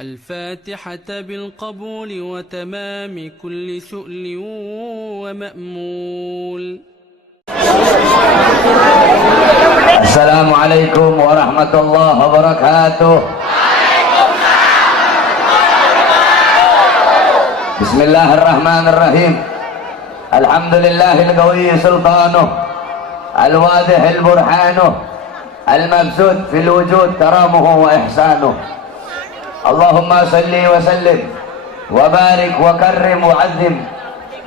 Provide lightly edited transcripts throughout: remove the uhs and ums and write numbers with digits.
الفاتحة بالقبول وتمام كل سؤل ومأمول. السلام عليكم ورحمة الله وبركاته. بسم الله الرحمن الرحيم. الحمد لله القوي سلطانه، الواضح البرهانه، المبسوط في الوجود كرمه وإحسانه. اللهم صل وسلم وبارك وكرم وعظم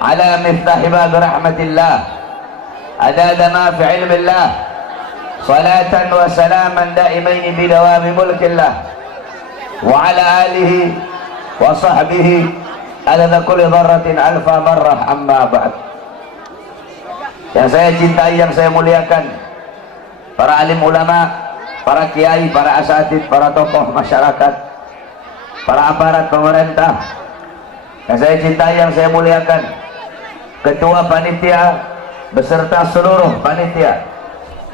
على مفتاح باب رحمة الله عدد ما في علم الله، صلاة وسلاما دائمين بدوام ملك الله، وعلى آله وصحبه عدد كل ذرة ألف مرة. أما بعد. Yang saya cintai, yang saya muliakan, para alim ulama, para kiai, para asatid, para tokoh masyarakat, para aparat pemerintah, yang saya cintai, yang saya muliakan, ketua panitia beserta seluruh panitia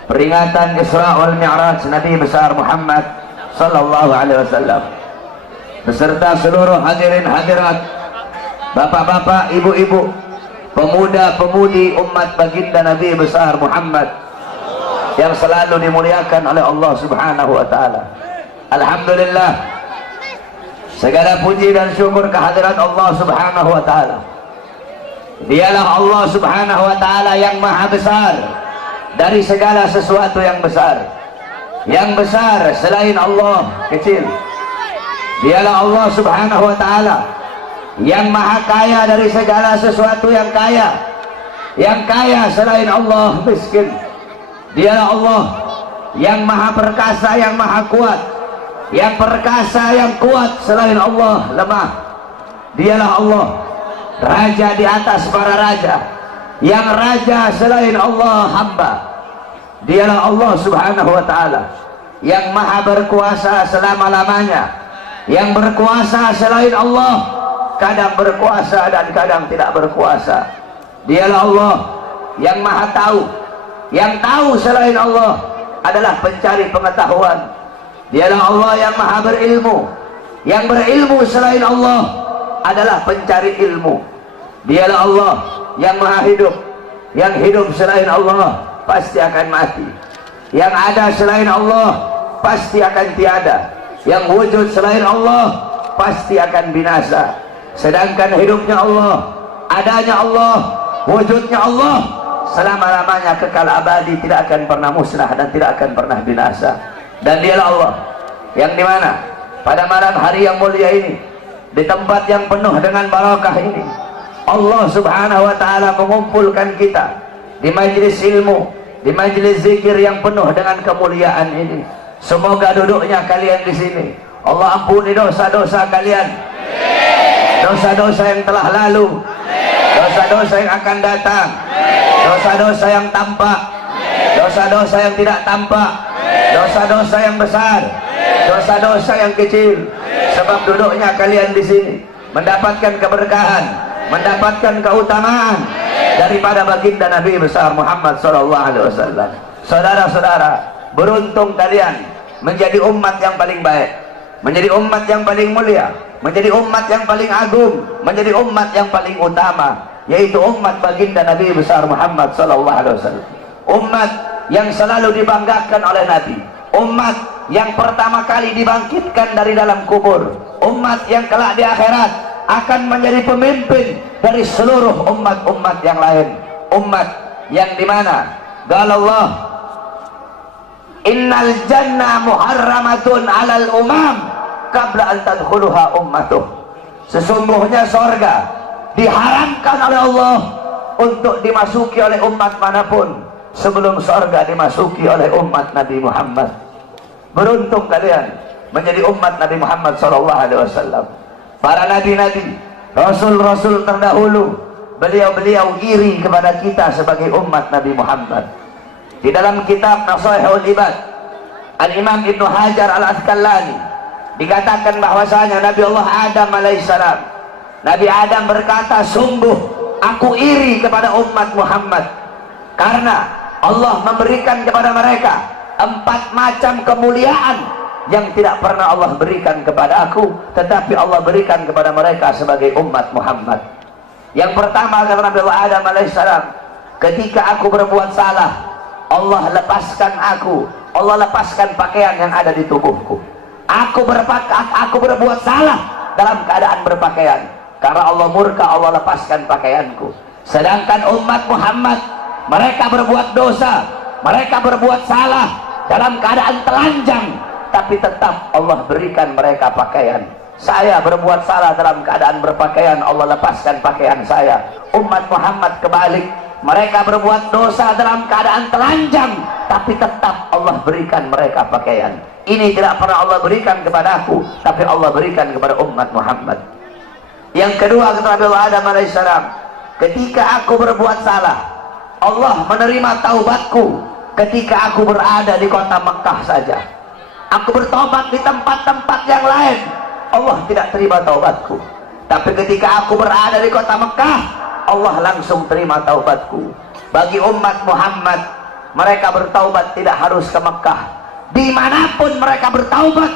peringatan Isra wal Mi'raj Nabi besar Muhammad sallallahu alaihi wasallam, beserta seluruh hadirin hadirat, bapak-bapak, ibu-ibu, pemuda-pemudi umat baginda Nabi besar Muhammad yang selalu dimuliakan oleh Allah Subhanahu wa taala. Alhamdulillah, segala puji dan syukur kehadirat Allah Subhanahu wa taala. Dialah Allah Subhanahu wa taala yang maha besar dari segala sesuatu yang besar. Yang besar selain Allah kecil. Dialah Allah Subhanahu wa taala yang maha kaya dari segala sesuatu yang kaya. Yang kaya selain Allah miskin. Dialah Allah yang maha perkasa, yang maha kuat. Yang perkasa, yang kuat selain Allah lemah. Dialah Allah raja di atas para raja. Yang raja selain Allah hamba. Dialah Allah Subhanahu wa taala yang maha berkuasa selama-lamanya. Yang berkuasa selain Allah kadang berkuasa dan kadang tidak berkuasa. Dialah Allah yang maha tahu. Yang tahu selain Allah adalah pencari pengetahuan. Dialah Allah yang maha berilmu. Yang berilmu selain Allah adalah pencari ilmu. Dialah Allah yang maha hidup. Yang hidup selain Allah pasti akan mati. Yang ada selain Allah pasti akan tiada. Yang wujud selain Allah pasti akan binasa. Sedangkan hidupnya Allah, adanya Allah, wujudnya Allah selama-lamanya kekal abadi, tidak akan pernah musnah dan tidak akan pernah binasa. Dan dialah Allah yang dimana pada malam hari yang mulia ini, di tempat yang penuh dengan barakah ini, Allah Subhanahu wa taala mengumpulkan kita di majelis ilmu, di majelis zikir yang penuh dengan kemuliaan ini. Semoga duduknya kalian di sini Allah ampuni dosa-dosa kalian, dosa-dosa yang telah lalu, dosa-dosa yang akan datang, dosa-dosa yang tampak, dosa-dosa yang tidak tampak, dosa-dosa yang besar, dosa-dosa yang kecil. Sebab duduknya kalian di sini mendapatkan keberkahan, mendapatkan keutamaan daripada baginda Nabi besar Muhammad sallallahu alaihi wasallam. Saudara-saudara, beruntung kalian menjadi umat yang paling baik, menjadi umat yang paling mulia, menjadi umat yang paling agung, menjadi umat yang paling utama, yaitu umat baginda Nabi besar Muhammad sallallahu alaihi wasallam. Umat yang selalu dibanggakan oleh Nabi, umat yang pertama kali dibangkitkan dari dalam kubur, umat yang kelak di akhirat akan menjadi pemimpin dari seluruh umat-umat yang lain. Umat yang dimana qala Allah, innal jannah muharramatun alal umam qabla an tadkhuluha ummatuh. Sesungguhnya sorga diharamkan oleh Allah untuk dimasuki oleh umat manapun sebelum sorga dimasuki oleh umat Nabi Muhammad. Beruntung kalian menjadi umat Nabi Muhammad sallallahu alaihi wasallam. Para nabi-nabi, rasul-rasul terdahulu, beliau-beliau iri kepada kita sebagai umat Nabi Muhammad. Di dalam kitab Nasaihul Ibad, Al-Imam Ibnu Hajar Al-Asqalani dikatakan bahwasanya Nabi Allah Adam alaihissalam, Nabi Adam berkata, sungguh aku iri kepada umat Muhammad karena Allah memberikan kepada mereka 4 macam kemuliaan yang tidak pernah Allah berikan kepada aku, tetapi Allah berikan kepada mereka sebagai umat Muhammad. Yang pertama kata Nabi Adam alaihissalam, ketika aku berbuat salah, Allah lepaskan aku, Allah lepaskan pakaian yang ada di tubuhku. Aku berbuat salah dalam keadaan berpakaian, karena Allah murka, Allah lepaskan pakaianku. Sedangkan umat Muhammad, mereka berbuat dosa, mereka berbuat salah dalam keadaan telanjang, tapi tetap Allah berikan mereka pakaian. Saya berbuat salah dalam keadaan berpakaian, Allah lepaskan pakaian saya. Umat Muhammad kebalik, mereka berbuat dosa dalam keadaan telanjang, tapi tetap Allah berikan mereka pakaian. Ini tidak pernah Allah berikan kepada aku, tapi Allah berikan kepada umat Muhammad. Yang kedua kata Nabi Adam alaihissalam, ketika aku berbuat salah, Allah menerima taubatku ketika aku berada di kota Mekah saja. Aku bertobat di tempat-tempat yang lain, Allah tidak terima taubatku. Tapi ketika aku berada di kota Mekah, Allah langsung terima taubatku. Bagi umat Muhammad, mereka bertaubat tidak harus ke Mekah. Dimanapun mereka bertaubat,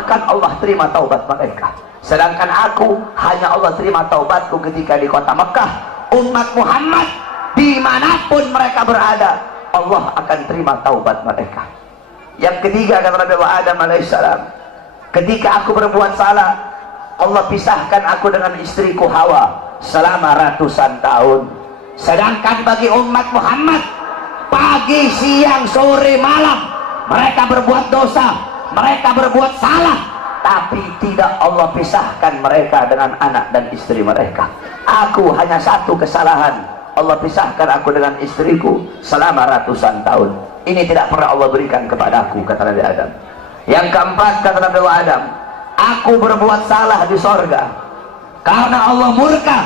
akan Allah terima taubat mereka. Sedangkan aku, hanya Allah terima taubatku ketika di kota Mekah. Umat Muhammad, dimanapun mereka berada, Allah akan terima taubat mereka. Yang ketiga kata Nabi Adam alaihissalam, ketika aku berbuat salah, Allah pisahkan aku dengan istriku Hawa selama ratusan tahun. Sedangkan bagi umat Muhammad, pagi, siang, sore, malam mereka berbuat dosa, mereka berbuat salah, tapi tidak Allah pisahkan mereka dengan anak dan istri mereka. Aku hanya satu kesalahan, Allah pisahkan aku dengan istriku selama ratusan tahun. Ini tidak pernah Allah berikan kepada aku, kata Nabi Adam. Yang keempat kata Nabi Adam, aku berbuat salah di sorga, karena Allah murka,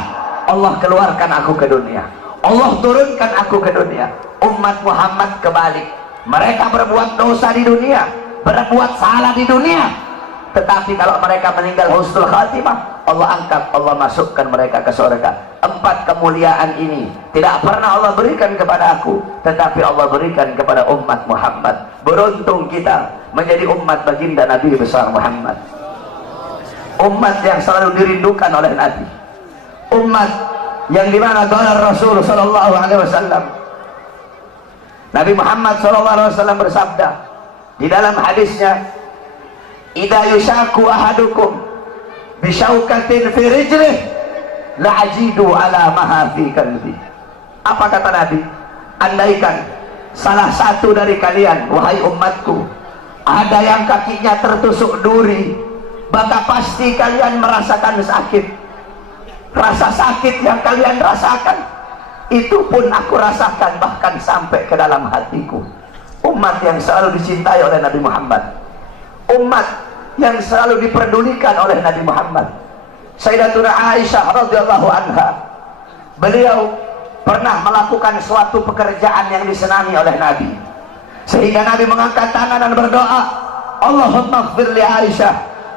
Allah keluarkan aku ke dunia, Allah turunkan aku ke dunia. Umat Muhammad kebalik, mereka berbuat dosa di dunia, berbuat salah di dunia, tetapi kalau mereka meninggal husnul khatimah, Allah angkat, Allah masukkan mereka ke surga. Empat kemuliaan ini tidak pernah Allah berikan kepada aku, tetapi Allah berikan kepada umat Muhammad. Beruntung kita menjadi umat baginda Nabi besar Muhammad, umat yang selalu dirindukan oleh Nabi, umat yang dimana qala Rasul sallallahu alaihi wasallam, Nabi Muhammad sallallahu alaihi wasallam bersabda di dalam hadisnya, idza yushaku ahadukum bisyaukatin fi rijlih la ajidu ala maha fi qalbi. Apa kata Nabi? Andaikan salah satu dari kalian, wahai umatku, ada yang kakinya tertusuk duri, maka pasti kalian merasakan sakit. Rasa sakit yang kalian rasakan, itu pun aku rasakan, bahkan sampai ke dalam hatiku. Umat yang selalu dicintai oleh Nabi Muhammad, umat yang selalu diperdulikan oleh Nabi Muhammad. Sayyidatuna Aisyah radhiyallahu anha, beliau pernah melakukan suatu pekerjaan yang disenangi oleh Nabi, sehingga Nabi mengangkat tangan dan berdoa, Allahumma ighfir li Aisyah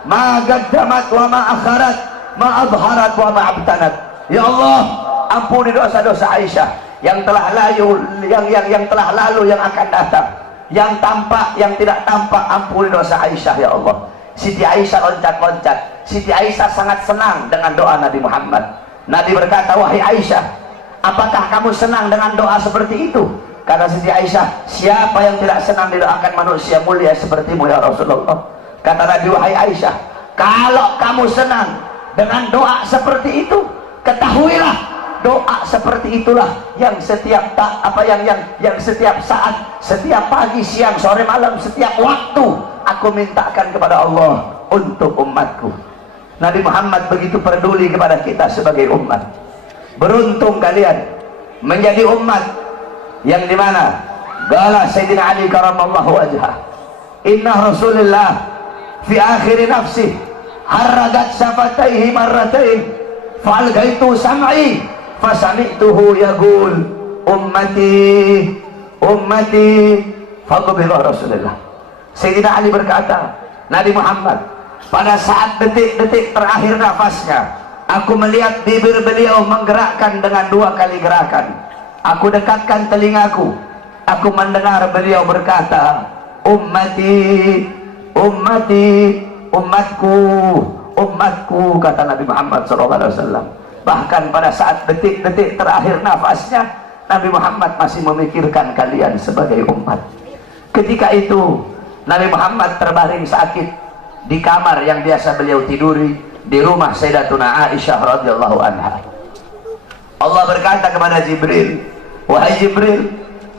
ma qaddamat wa ma akharat, ma adharat wa ma abtanat. Ya Allah, ampuni dosa-dosa Aisyah yang telah lalu, yang telah lalu, yang akan datang, yang tampak, yang tidak tampak. Ampuni dosa Aisyah ya Allah. Siti Aisyah loncat-loncat. Siti Aisyah sangat senang dengan doa Nabi Muhammad. Nabi berkata, wahai Aisyah, apakah kamu senang dengan doa seperti itu? Kata Siti Aisyah, siapa yang tidak senang didoakan manusia mulia sepertimu ya Rasulullah? Kata Nabi, wahai Aisyah, kalau kamu senang dengan doa seperti itu, ketahuilah doa seperti itulah yang setiap yang setiap saat, setiap pagi, siang, sore, malam, setiap waktu aku mintakan kepada Allah untuk umatku. Nabi Muhammad begitu peduli kepada kita sebagai umat. Beruntung kalian menjadi umat yang dimana qala Sayyidina Ali karamallahu wajhah, inna Rasulullah fi akhir nafsi haragat syafataihi marratain falgaitu sam'i fasami'tuhu yaqul ummati ummati faqbilah Rasulullah. Sayyidina Ali berkata, Nabi Muhammad pada saat detik-detik terakhir nafasnya, aku melihat bibir beliau menggerakkan dengan 2 kali gerakan. Aku dekatkan telingaku, aku mendengar beliau berkata, ummati ummati, umatku, umatku, kata Nabi Muhammad SAW. Bahkan pada saat detik-detik terakhir nafasnya, Nabi Muhammad masih memikirkan kalian sebagai umat. Ketika itu Nabi Muhammad terbaring sakit di kamar yang biasa beliau tiduri di rumah Sayyidatuna Aisyah radhiyallahu anha. Allah berkata kepada Jibril, wahai Jibril,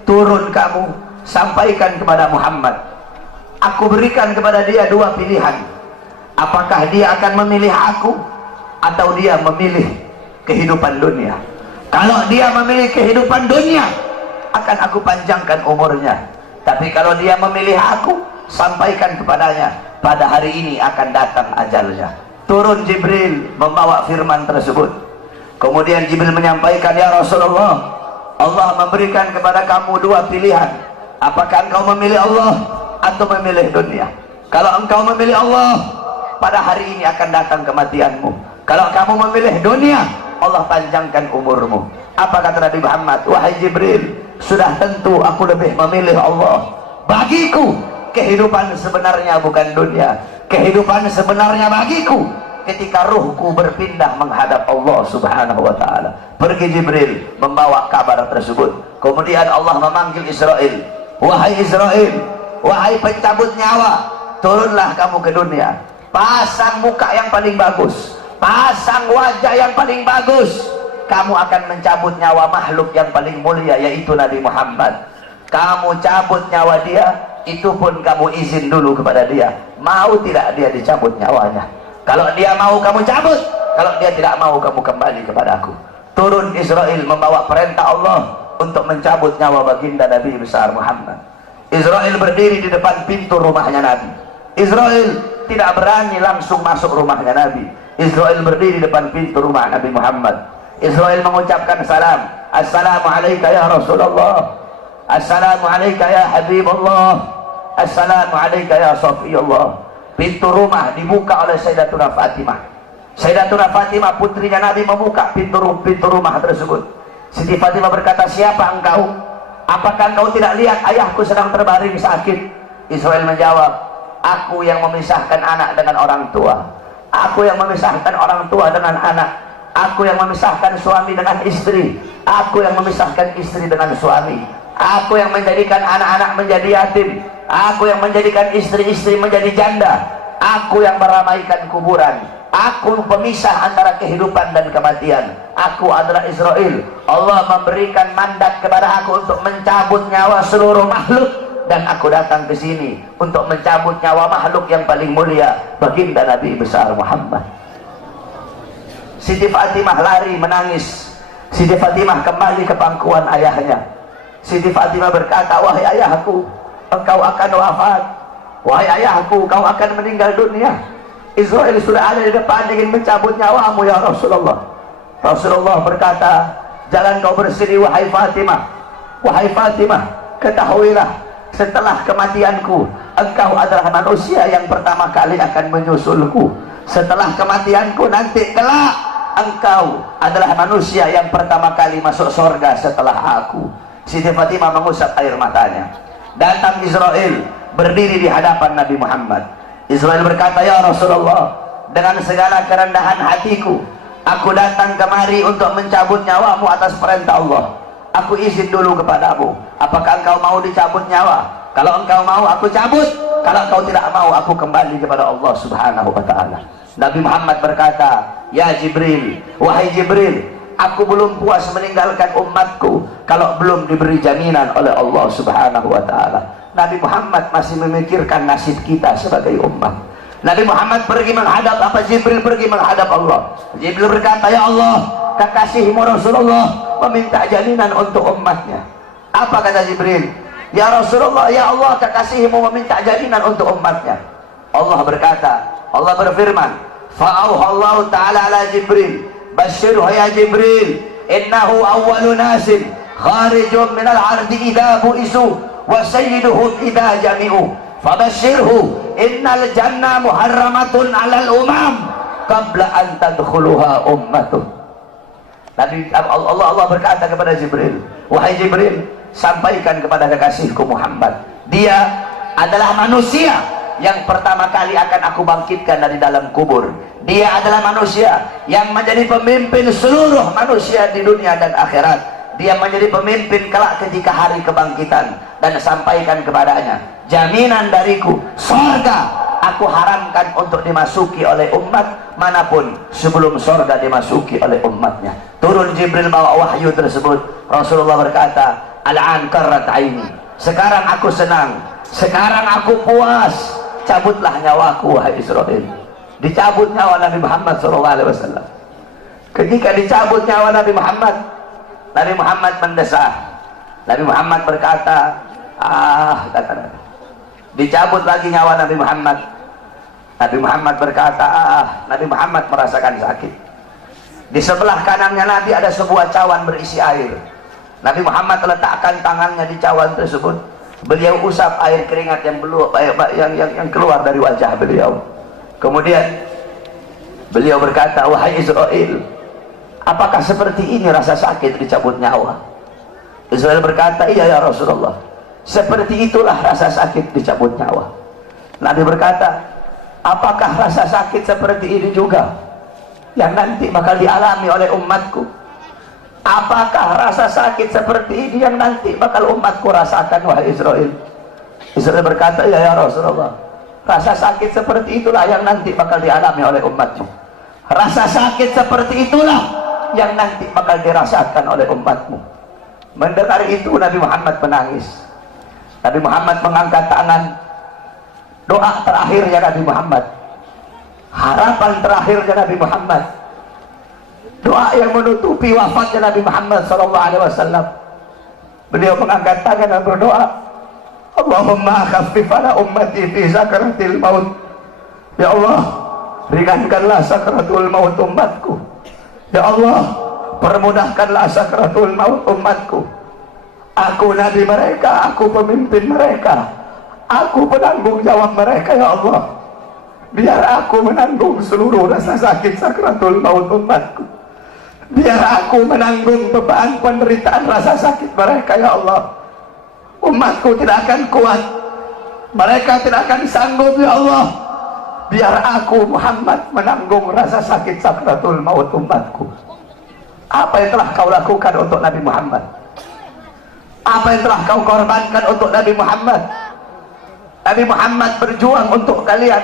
turun kamu, sampaikan kepada Muhammad, aku berikan kepada dia dua pilihan. Apakah dia akan memilih aku atau dia memilih kehidupan dunia? Kalau dia memilih kehidupan dunia, akan aku panjangkan umurnya. Tapi kalau dia memilih aku, sampaikan kepadanya, pada hari ini akan datang ajalnya. Turun Jibril membawa firman tersebut. Kemudian Jibril menyampaikan, ya Rasulullah, Allah memberikan kepada kamu dua pilihan. Apakah engkau memilih Allah atau memilih dunia? Kalau engkau memilih Allah, pada hari ini akan datang kematianmu. Kalau kamu memilih dunia, Allah panjangkan umurmu. Apa kata Nabi Muhammad? Wahai Jibril, sudah tentu aku lebih memilih Allah. Bagiku kehidupan sebenarnya bukan dunia. Kehidupan sebenarnya bagiku ketika ruhku berpindah menghadap Allah subhanahu wa ta'ala. Pergi Jibril membawa kabar tersebut. Kemudian Allah memanggil Israel. Wahai Israel, wahai pencabut nyawa, turunlah kamu ke dunia. Pasang muka yang paling bagus, pasang wajah yang paling bagus. Kamu akan mencabut nyawa makhluk yang paling mulia, yaitu Nabi Muhammad. Kamu cabut nyawa dia, itu pun kamu izin dulu kepada dia. Mau tidak dia dicabut nyawanya? Kalau dia mau kamu cabut, kalau dia tidak mau kamu kembali kepadaku. Turun Israel membawa perintah Allah untuk mencabut nyawa baginda Nabi besar Muhammad. Israel berdiri di depan pintu rumahnya Nabi. Israel tidak berani langsung masuk rumahnya Nabi. Israel berdiri di depan pintu rumah Nabi Muhammad. Israel mengucapkan salam. Assalamualaikum ya Rasulullah. Assalamualaikum ya Habibullah. Assalamualaikum ya Safiyullah. Pintu rumah dibuka oleh Sayyidatuna Fatimah. Sayyidatuna Fatimah putrinya Nabi membuka pintu rumah tersebut. Siti Fatimah berkata, siapa engkau? Apakah engkau tidak lihat ayahku sedang terbaring sakit? Israel menjawab, aku yang memisahkan anak dengan orang tua. Aku yang memisahkan orang tua dengan anak. Aku yang memisahkan suami dengan istri. Aku yang memisahkan istri dengan suami. Aku yang menjadikan anak-anak menjadi yatim. Aku yang menjadikan istri-istri menjadi janda. Aku yang meramaikan kuburan. Aku pemisah antara kehidupan dan kematian. Aku adalah Israel. Allah memberikan mandat kepada aku untuk mencabut nyawa seluruh makhluk, dan aku datang ke sini untuk mencabut nyawa makhluk yang paling mulia, baginda Nabi besar Muhammad. Siti Fatimah lari menangis. Siti Fatimah kembali ke pangkuan ayahnya. Siti Fatimah berkata, wahai ayahku, engkau akan wafat. Wahai ayahku, kau akan meninggal dunia. Israel sudah ada di depan ingin mencabut nyawamu ya Rasulullah. Rasulullah berkata, jangan kau bersedih wahai Fatimah. Wahai Fatimah, ketahuilah, setelah kematianku, engkau adalah manusia yang pertama kali akan menyusulku. Setelah kematianku nanti kelak, engkau adalah manusia yang pertama kali masuk surga setelah aku. Siti Fatimah mengusap air matanya. Datang Israel berdiri di hadapan Nabi Muhammad. Israel berkata, ya Rasulullah, dengan segala kerendahan hatiku, aku datang kemari untuk mencabut nyawamu atas perintah Allah. Aku izin dulu kepadamu, apakah engkau mau dicabut nyawa? Kalau engkau mau, aku cabut. Kalau engkau tidak mau, aku kembali kepada Allah subhanahu wa ta'ala. Nabi Muhammad berkata, ya Jibril, wahai Jibril, aku belum puas meninggalkan umatku kalau belum diberi jaminan oleh Allah subhanahu wa ta'ala. Nabi Muhammad masih memikirkan nasib kita sebagai umat. Nabi Muhammad pergi menghadap apa? Jibril pergi menghadap Allah. Jibril berkata, ya Allah, kekasihmu Rasulullah meminta jaminan untuk umatnya. Apa kata Jibril? Ya Rasulullah, ya Allah, kekasihmu meminta jaminan untuk umatnya. Allah berkata, Allah berfirman, fa'auhallahu ta'ala ala Jibril, basyirhu ya Jibril, innahu awwalu nasin kharijun minal ardi idha bu'isu wa sayyiduhum idha jami'u fabashirhu innal jannah muharramatun alal umam qabla an tadkhuluha ummatuh. Nabi Allah berkata kepada Jibril, wahai Jibril, sampaikan kepada kekasihku Muhammad, dia adalah manusia yang pertama kali akan aku bangkitkan dari dalam kubur. Dia adalah manusia yang menjadi pemimpin seluruh manusia di dunia dan akhirat. Dia menjadi pemimpin kelak ketika hari kebangkitan. Dan sampaikan kepadanya, jaminan dariku, surga aku haramkan untuk dimasuki oleh umat manapun sebelum surga dimasuki oleh umatnya. Turun Jibril bawa wahyu tersebut. Rasulullah berkata, al-an karrat aini, sekarang aku senang, sekarang aku puas, cabutlah nyawaku wahai Israel. Dicabut nyawa Nabi Muhammad SAW. Ketika dicabut nyawa Nabi Muhammad mendesah. Nabi Muhammad berkata, kata dicabut lagi nyawa Nabi Muhammad. Nabi Muhammad berkata, Nabi Muhammad merasakan sakit. Di sebelah kanannya Nabi ada sebuah cawan berisi air. Nabi Muhammad letakkan tangannya di cawan tersebut. Beliau usap air keringat yang keluar dari wajah beliau. Kemudian beliau berkata, wahai Israel, apakah seperti ini rasa sakit dicabut nyawa? Israel berkata, iya ya Rasulullah, seperti itulah rasa sakit dicabut nyawa. Nabi berkata, apakah rasa sakit seperti ini juga yang nanti bakal dialami oleh umatku? Apakah rasa sakit seperti ini yang nanti bakal umatku rasakan wahai Israel? Israel berkata, iya ya Rasulullah, rasa sakit seperti itulah yang nanti bakal dialami oleh umatmu. Rasa sakit seperti itulah yang nanti bakal dirasakan oleh umatmu. Mendengar itu Nabi Muhammad menangis. Nabi Muhammad mengangkat tangan. Doa terakhirnya Nabi Muhammad, harapan terakhirnya Nabi Muhammad, doa yang menutupi wafatnya Nabi Muhammad SAW. Beliau mengangkat tangan dan berdoa, Allahumma khaffif ala ummati fi sakaratil maut. Ya Allah, ringankanlah sakaratul maut umatku. Ya Allah, permudahkanlah sakaratul maut umatku. Aku nabi mereka, aku pemimpin mereka, aku penanggung jawab mereka. Ya Allah, biar aku menanggung seluruh rasa sakit sakaratul maut umatku. Biar aku menanggung beban penderitaan rasa sakit mereka. Ya Allah, umatku tidak akan kuat, mereka tidak akan sanggup. Ya Allah, biar aku Muhammad menanggung rasa sakit sakaratul maut umatku. Apa yang telah kau lakukan untuk Nabi Muhammad? Apa yang telah kau korbankan untuk Nabi Muhammad? Nabi Muhammad berjuang untuk kalian.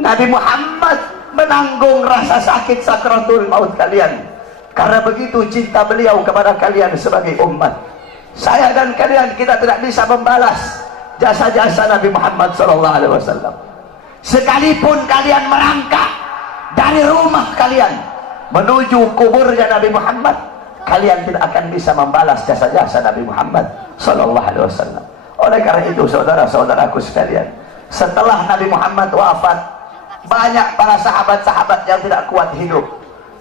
Nabi Muhammad menanggung rasa sakit sakaratul maut kalian. Karena begitu cinta beliau kepada kalian sebagai umat. Saya dan kalian, kita tidak bisa membalas jasa-jasa Nabi Muhammad SAW. Sekalipun kalian merangkak dari rumah kalian menuju kuburnya Nabi Muhammad, kalian tidak akan bisa membalas jasa-jasa Nabi Muhammad SAW. Oleh karena itu, saudara-saudaraku sekalian, setelah Nabi Muhammad wafat, banyak para sahabat-sahabat yang tidak kuat hidup.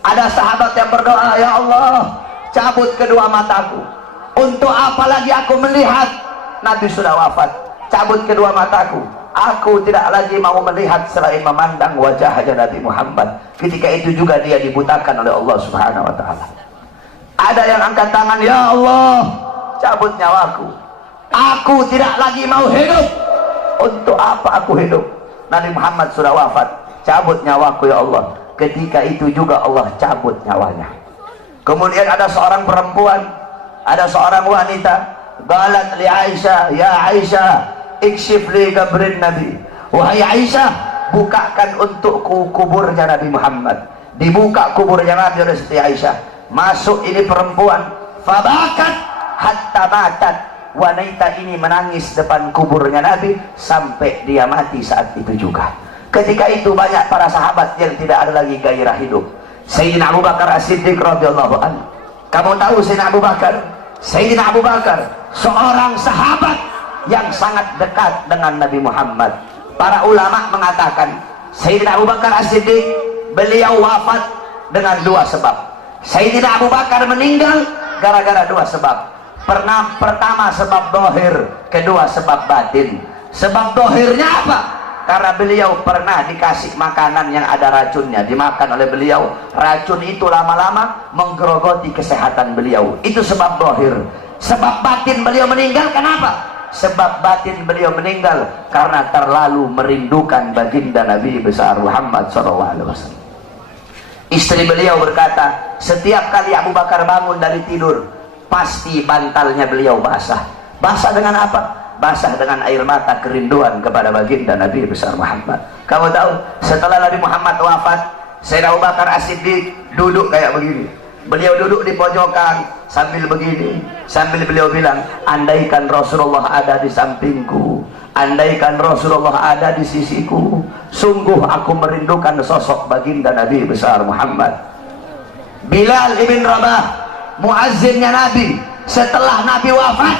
Ada sahabat yang berdoa, ya Allah, cabut kedua mataku. Untuk apa lagi aku melihat? Nabi sudah wafat, cabut kedua mataku. Aku tidak lagi mau melihat selain memandang wajahnya Nabi Muhammad. Ketika itu juga dia dibutakan oleh Allah Subhanahu wa ta'ala. Ada yang angkat tangan, ya Allah, cabut nyawaku. Aku tidak lagi mau hidup. Untuk apa aku hidup? Nabi Muhammad sudah wafat, cabut nyawaku ya Allah. Ketika itu juga Allah cabut nyawanya. Kemudian ada seorang perempuan, ada seorang wanita, galat li Aisyah, ya Aisyah, ikshif li kabrin Nabi. Wahai Aisyah, bukakan untukku kuburnya Nabi Muhammad. Dibuka kuburnya Nabi oleh Siti Aisyah. Masuk ini perempuan, fabakat hatta matat. Wanita ini menangis depan kuburnya Nabi sampai dia mati saat itu juga. Ketika itu banyak para sahabat yang tidak ada lagi gairah hidup. Sayyidina Abu Bakar As-Siddiq radhiyallahu anhu. Kamu tahu Sayyidina Abu Bakar? Sayyidina Abu Bakar seorang sahabat yang sangat dekat dengan Nabi Muhammad. Para ulama mengatakan Sayyidina Abu Bakar As-Siddiq, beliau wafat dengan dua sebab. Sayyidina Abu Bakar meninggal gara-gara dua sebab. Pertama sebab dohir, kedua sebab batin. Sebab dohirnya apa? Karena beliau pernah dikasih makanan yang ada racunnya, dimakan oleh beliau. Racun itu lama-lama menggerogoti kesehatan beliau. Itu sebab dohir. Sebab batin beliau meninggal kenapa? sebab batin beliau meninggal karena terlalu merindukan baginda Nabi besar Muhammad SAW. Istri beliau berkata, setiap kali Abu Bakar bangun dari tidur, pasti bantalnya beliau basah. Basah dengan apa? Basah dengan air mata kerinduan kepada baginda Nabi besar Muhammad. Kamu tahu, setelah Nabi Muhammad wafat, Sayyidina Abu Bakar As-Siddiq duduk kayak begini. Beliau duduk di pojokan sambil begini, sambil beliau bilang, andaikan Rasulullah ada di sampingku, andaikan Rasulullah ada di sisiku, sungguh aku merindukan sosok baginda Nabi besar Muhammad. Bilal ibn Rabah, muazzinnya Nabi, setelah Nabi wafat,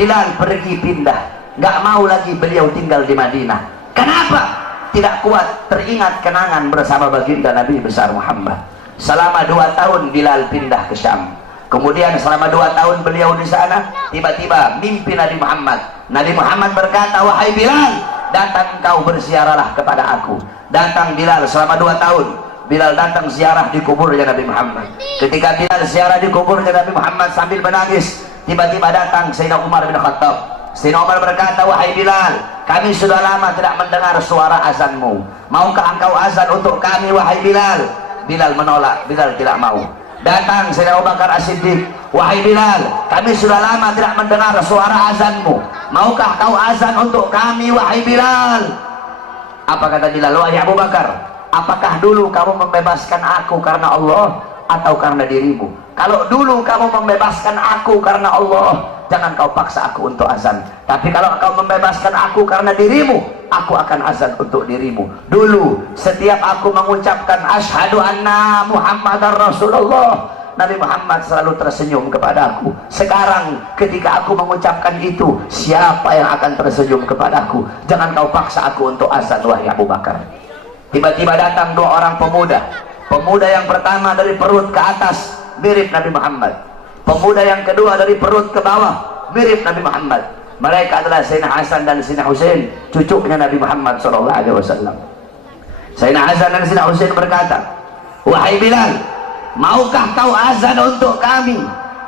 Bilal pergi pindah, nggak mau lagi beliau tinggal di Madinah. Kenapa? Tidak kuat teringat kenangan bersama baginda Nabi besar Muhammad. Selama 2 tahun Bilal pindah ke Syam. Kemudian selama 2 tahun beliau di sana, tiba-tiba mimpi Nabi Muhammad. Nabi Muhammad berkata, wahai Bilal, datang kau berziarahlah kepada aku. Datang Bilal selama 2 tahun. Bilal datang ziarah di kuburnya Nabi Muhammad. Ketika Bilal ziarah di kuburnya Nabi Muhammad sambil menangis, tiba-tiba datang Sayyidina Umar bin Khattab. Sayyidina Umar berkata, wahai Bilal, kami sudah lama tidak mendengar suara azanmu. Maukah engkau azan untuk kami, wahai Bilal? Bilal menolak, Bilal tidak mau. Datang Sayyidina Abu Bakar As-Siddiq, wahai Bilal, kami sudah lama tidak mendengar suara azanmu. Maukah kau azan untuk kami, wahai Bilal? Apa kata Bilal? Wahai Abu Bakar, apakah dulu kamu membebaskan aku karena Allah atau karena dirimu? Kalau dulu kamu membebaskan aku karena Allah, jangan kau paksa aku untuk azan. Tapi kalau kau membebaskan aku karena dirimu, aku akan azan untuk dirimu. Dulu setiap aku mengucapkan asyhadu anna Muhammadar Rasulullah, Nabi Muhammad selalu tersenyum kepada aku. Sekarang ketika aku mengucapkan itu, siapa yang akan tersenyum kepadaku? Jangan kau paksa aku untuk azan, wahai Abu Bakar. Tiba-tiba datang 2 orang pemuda. Pemuda yang pertama dari perut ke atas mirip Nabi Muhammad. Pemuda yang kedua dari perut ke bawah mirip Nabi Muhammad. Mereka adalah Sayyidina Hasan dan Sayyidina Husain, cucunya Nabi Muhammad SAW. Sayyidina Hasan dan Sayyidina Husain berkata, wahai Bilal, maukah kau azan untuk kami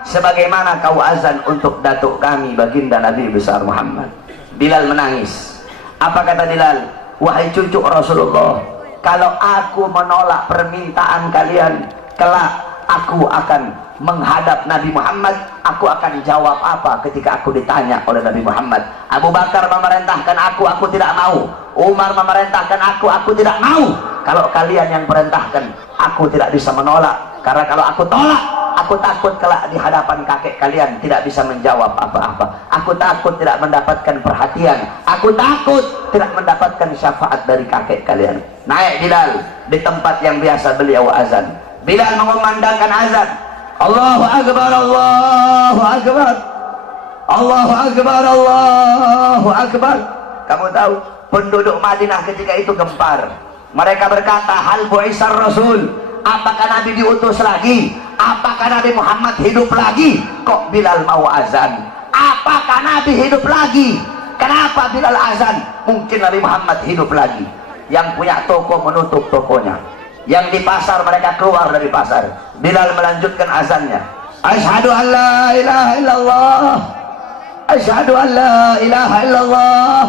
sebagaimana kau azan untuk datuk kami baginda Nabi besar Muhammad? Bilal menangis. Apa kata Bilal? Wahai cucu Rasulullah, kalau aku menolak permintaan kalian, kelak aku akan menghadap Nabi Muhammad, aku akan jawab apa ketika aku ditanya oleh Nabi Muhammad? Abu Bakar memerintahkan aku tidak mau. Umar memerintahkan aku tidak mau. Kalau kalian yang perintahkan, aku tidak bisa menolak. Karena kalau aku tolak, aku takut kelak di hadapan kakek kalian tidak bisa menjawab apa-apa. Aku takut tidak mendapatkan perhatian. Aku takut tidak mendapatkan syafaat dari kakek kalian. Naik Bilal di tempat yang biasa beliau azan. Bilal mengumandangkan azan. Allahu Akbar, Allahu Akbar, Allahu Akbar, Allahu Akbar. Kamu tahu, penduduk Madinah ketika itu gempar. Mereka berkata, hal bu'isar Rasul, apakah Nabi diutus lagi? Apakah Nabi Muhammad hidup lagi? Kok Bilal mau azan? Apakah Nabi hidup lagi? Kenapa Bilal azan? Mungkin Nabi Muhammad hidup lagi. Yang punya toko menutup tokonya, yang di pasar mereka keluar dari pasar. Bilal melanjutkan azannya. Asyhadu an la ilaha illallah, asyhadu an la ilaha illallah.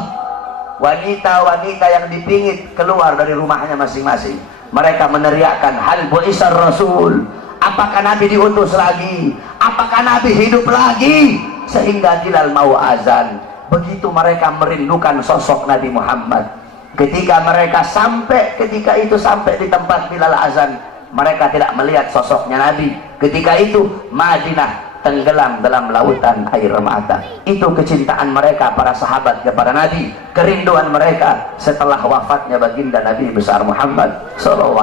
Wanita-wanita yang dipingit keluar dari rumahnya masing-masing. Mereka meneriakkan, hal bu'isar Rasul, apakah Nabi diutus lagi? Apakah Nabi hidup lagi? Sehingga Bilal mau azan. Begitu mereka merindukan sosok Nabi Muhammad. Ketika mereka sampai di tempat Bilal azan, mereka tidak melihat sosoknya Nabi. Ketika itu Madinah tenggelam dalam lautan air mata. Itu kecintaan mereka para sahabat kepada Nabi, kerinduan mereka setelah wafatnya baginda Nabi besar Muhammad SAW.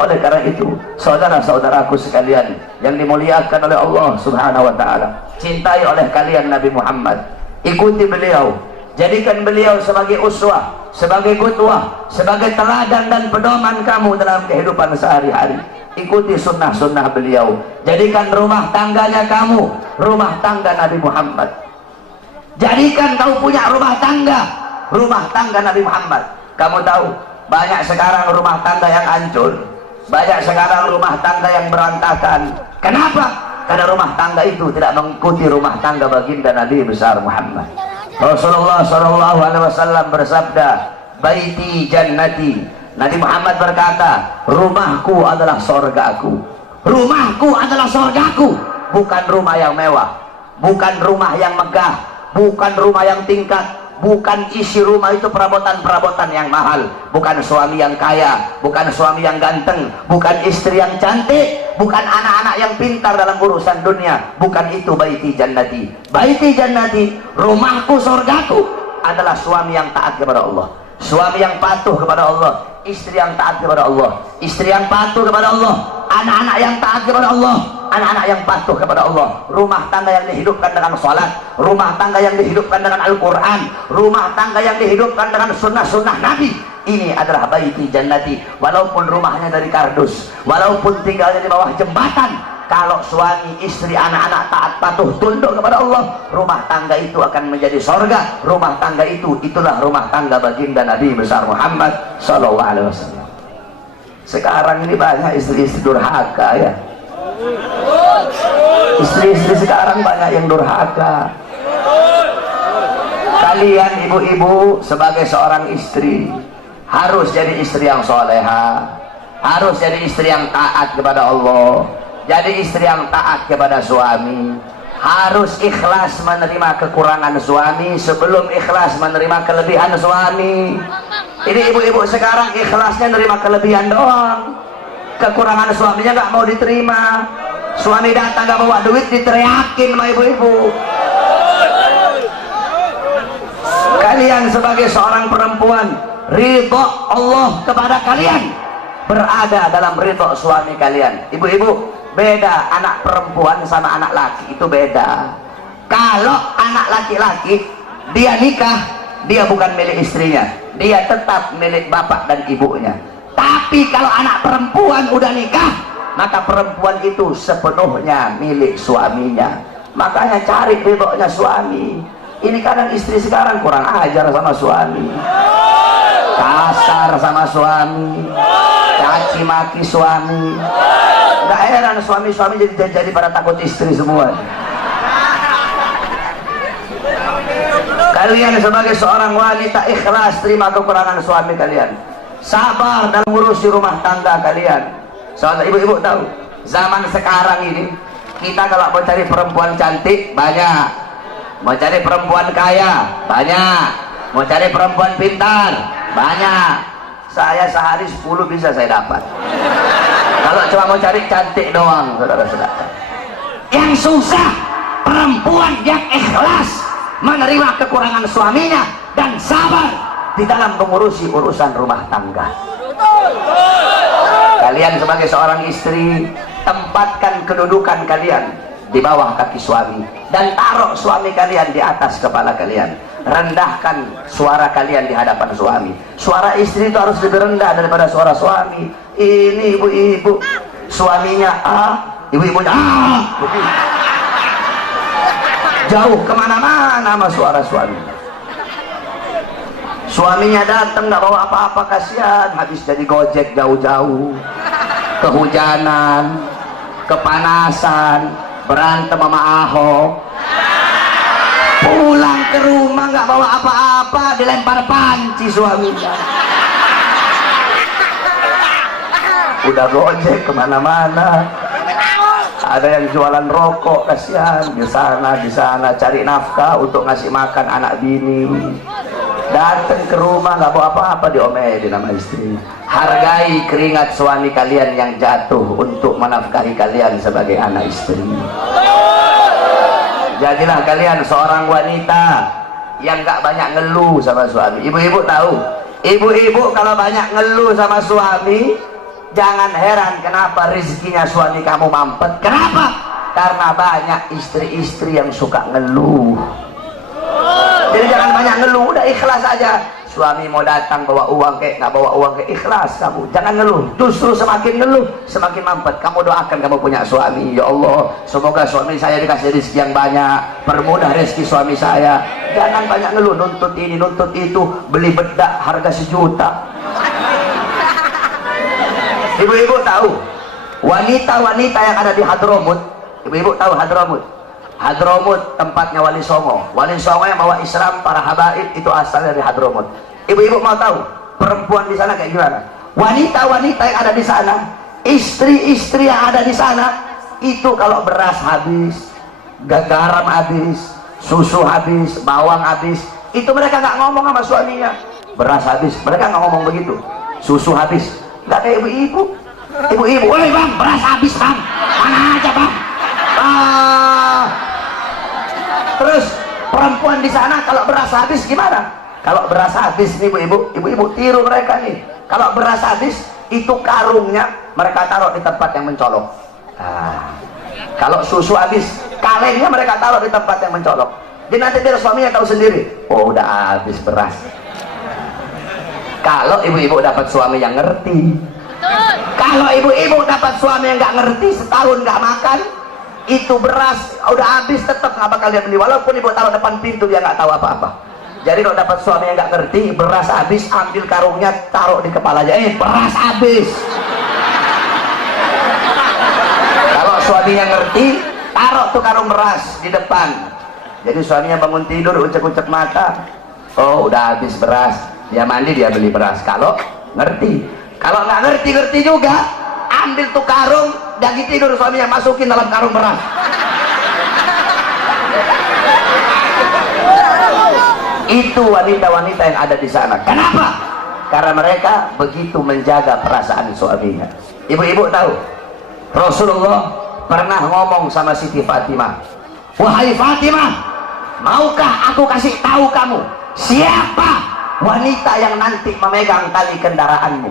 Oleh karena itu, saudara-saudaraku sekalian yang dimuliakan oleh Allah Subhanahu wa taala, cintai oleh kalian Nabi Muhammad, ikuti beliau, jadikan beliau sebagai uswah, sebagai qudwah, sebagai teladan dan pedoman kamu dalam kehidupan sehari-hari. Ikuti sunnah-sunnah beliau. Jadikan rumah tangganya kamu rumah tangga Nabi Muhammad. Jadikan kau punya rumah tangga Nabi Muhammad. Kamu tahu, banyak sekarang rumah tangga yang hancur, banyak sekarang rumah tangga yang berantakan. Kenapa? Karena rumah tangga itu tidak mengikuti rumah tangga baginda Nabi besar Muhammad. Rasulullah Shallallahu Alaihi Wasallam bersabda, baiti jannati. Nabi Muhammad berkata, rumahku adalah sorgaku. Rumahku adalah sorgaku. Bukan rumah yang mewah, bukan rumah yang megah, bukan rumah yang tingkat, bukan isi rumah itu perabotan-perabotan yang mahal, bukan suami yang kaya, bukan suami yang ganteng, bukan istri yang cantik, bukan anak-anak yang pintar dalam urusan dunia. Bukan itu baiti jannati. Baiti jannati, rumahku sorgaku, adalah suami yang taat kepada Allah, suami yang patuh kepada Allah, istri yang taat kepada Allah, istri yang patuh kepada Allah, anak-anak yang taat kepada Allah, anak-anak yang patuh kepada Allah. Rumah tangga yang dihidupkan dengan salat, rumah tangga yang dihidupkan dengan Al-Quran, rumah tangga yang dihidupkan dengan sunnah-sunnah Nabi. Ini adalah baiti jannati. Walaupun rumahnya dari kardus, walaupun tinggalnya di bawah jembatan, kalau suami, istri, anak-anak taat patuh tunduk kepada Allah, rumah tangga itu akan menjadi sorga. Rumah tangga itu, itulah rumah tangga baginda Nabi besar Muhammad Sallallahu Alaihi Wasallam. Sekarang ini banyak istri-istri durhaka ya. Istri-istri sekarang banyak yang durhaka. Kalian ibu-ibu sebagai seorang istri harus jadi istri yang soleha, harus jadi istri yang taat kepada Allah, jadi istri yang taat kepada suami, harus ikhlas menerima kekurangan suami sebelum ikhlas menerima kelebihan suami. Ini ibu-ibu sekarang ikhlasnya menerima kelebihan doang, kekurangan suaminya nggak mau diterima. Suami datang nggak bawa duit diteriakin sama ibu-ibu. Kalian sebagai seorang perempuan, ridho Allah kepada kalian berada dalam ridho suami kalian. Ibu-ibu, beda anak perempuan sama anak laki, itu beda. Kalau anak laki-laki dia nikah, dia bukan milik istrinya, dia tetap milik bapak dan ibunya. Tapi kalau anak perempuan udah nikah, maka perempuan itu sepenuhnya milik suaminya. Makanya cari ridhonya suami. Ini kadang istri sekarang kurang ajar sama suami, kasar sama suami, caci maki suami. Nggak heran suami-suami jadi pada takut istri semua. Kalian sebagai seorang wanita ikhlas terima kekurangan suami kalian, sabar dalam ngurusi rumah tangga kalian. Soalnya ibu-ibu tahu, zaman sekarang ini kita kalau mau cari perempuan cantik banyak, mau cari perempuan kaya banyak, mau cari perempuan pintar banyak. Saya sehari 10 bisa saya dapat. Kalau cuma mau cari cantik doang, saudara-saudara. Yang susah perempuan yang ikhlas menerima kekurangan suaminya dan sabar di dalam mengurusi urusan rumah tangga. Kalian sebagai seorang istri, tempatkan kedudukan kalian di bawah kaki suami dan taruh suami kalian di atas kepala kalian. Rendahkan suara kalian di hadapan suami. Suara istri itu harus lebih rendah daripada suara suami. Ini ibu-ibu, suaminya A, ibu-ibunya A, jauh kemana-mana sama suara suami. Suaminya datang nggak bawa apa-apa, kasihan, habis jadi gojek jauh-jauh, kehujanan, kepanasan, berantem sama Ahok, pulang ke rumah nggak bawa apa-apa, dilempar panci suaminya. Udah gojek kemana-mana, ada yang jualan rokok, kasihan, di sana cari nafkah untuk ngasih makan anak bini. Datang ke rumah nggak bawa apa-apa, diomelin sama istri. Hargai keringat suami kalian yang jatuh untuk menafkahi kalian sebagai anak istri. Jadilah kalian seorang wanita yang nggak banyak ngeluh sama suami. Ibu-ibu tahu, ibu-ibu kalau banyak ngeluh sama suami, jangan heran kenapa rezekinya suami kamu mampet. Kenapa? Karena banyak istri-istri yang suka ngeluh. Jadi jangan banyak ngeluh, udah ikhlas aja. Suami mau datang bawa uang kayak nggak bawa uang kayak, ikhlas kamu, jangan ngeluh. Justru semakin ngeluh semakin mampet. Kamu doakan kamu punya suami, ya Allah semoga suami saya dikasih rezeki yang banyak, permudah rezeki suami saya. Jangan banyak ngeluh, nuntut ini nuntut itu, beli bedak harga 1 juta. Ibu-ibu tahu wanita-wanita yang ada di Hadramut, ibu-ibu tahu Hadramut, Hadramut tempatnya Wali Songo. Wali Songo yang bawa Islam, para habaib itu asalnya dari Hadramut. Ibu-ibu mau tahu perempuan di sana kayak gimana? Wanita-wanita yang ada di sana, istri-istri yang ada di sana, itu kalau beras habis, garam habis, susu habis, bawang habis, itu mereka nggak ngomong sama suaminya. Beras habis, mereka nggak ngomong begitu. Susu habis, nggak kayak ibu-ibu. Ibu-ibu, woi bang, beras habis bang, mana aja bang. Terus perempuan di sana kalau beras habis gimana? Kalau beras habis nih ibu-ibu tiru mereka nih. Kalau beras habis itu karungnya mereka taruh di tempat yang mencolok. Kalau susu habis kalengnya mereka taruh di tempat yang mencolok. Jadi nanti dia suaminya tahu sendiri. Oh udah habis beras. Kalau ibu-ibu dapat suami yang ngerti. Kalau ibu-ibu dapat suami yang nggak ngerti, setahun nggak makan, itu beras udah habis tetap nggak bakal dia beli, walaupun ibu taruh depan pintu dia nggak tahu apa-apa. Jadi kalau dapat suami yang nggak ngerti, beras habis ambil karungnya taruh di kepalanya, beras habis. Kalau suaminya ngerti, taruh tuh karung beras di depan. Jadi suaminya bangun tidur ucek-ucek mata, oh udah habis beras, dia mandi dia beli beras. Kalau ngerti, kalau nggak ngerti juga, ambil tuh karung, lagi tidur suaminya masukin dalam karung beras. Itu wanita-wanita yang ada di sana. Kenapa? Karena mereka begitu menjaga perasaan suaminya. Ibu-ibu tahu, Rasulullah pernah ngomong sama Siti Fatimah, wahai Fatimah, maukah aku kasih tahu kamu siapa wanita yang nanti memegang tali kendaraanmu?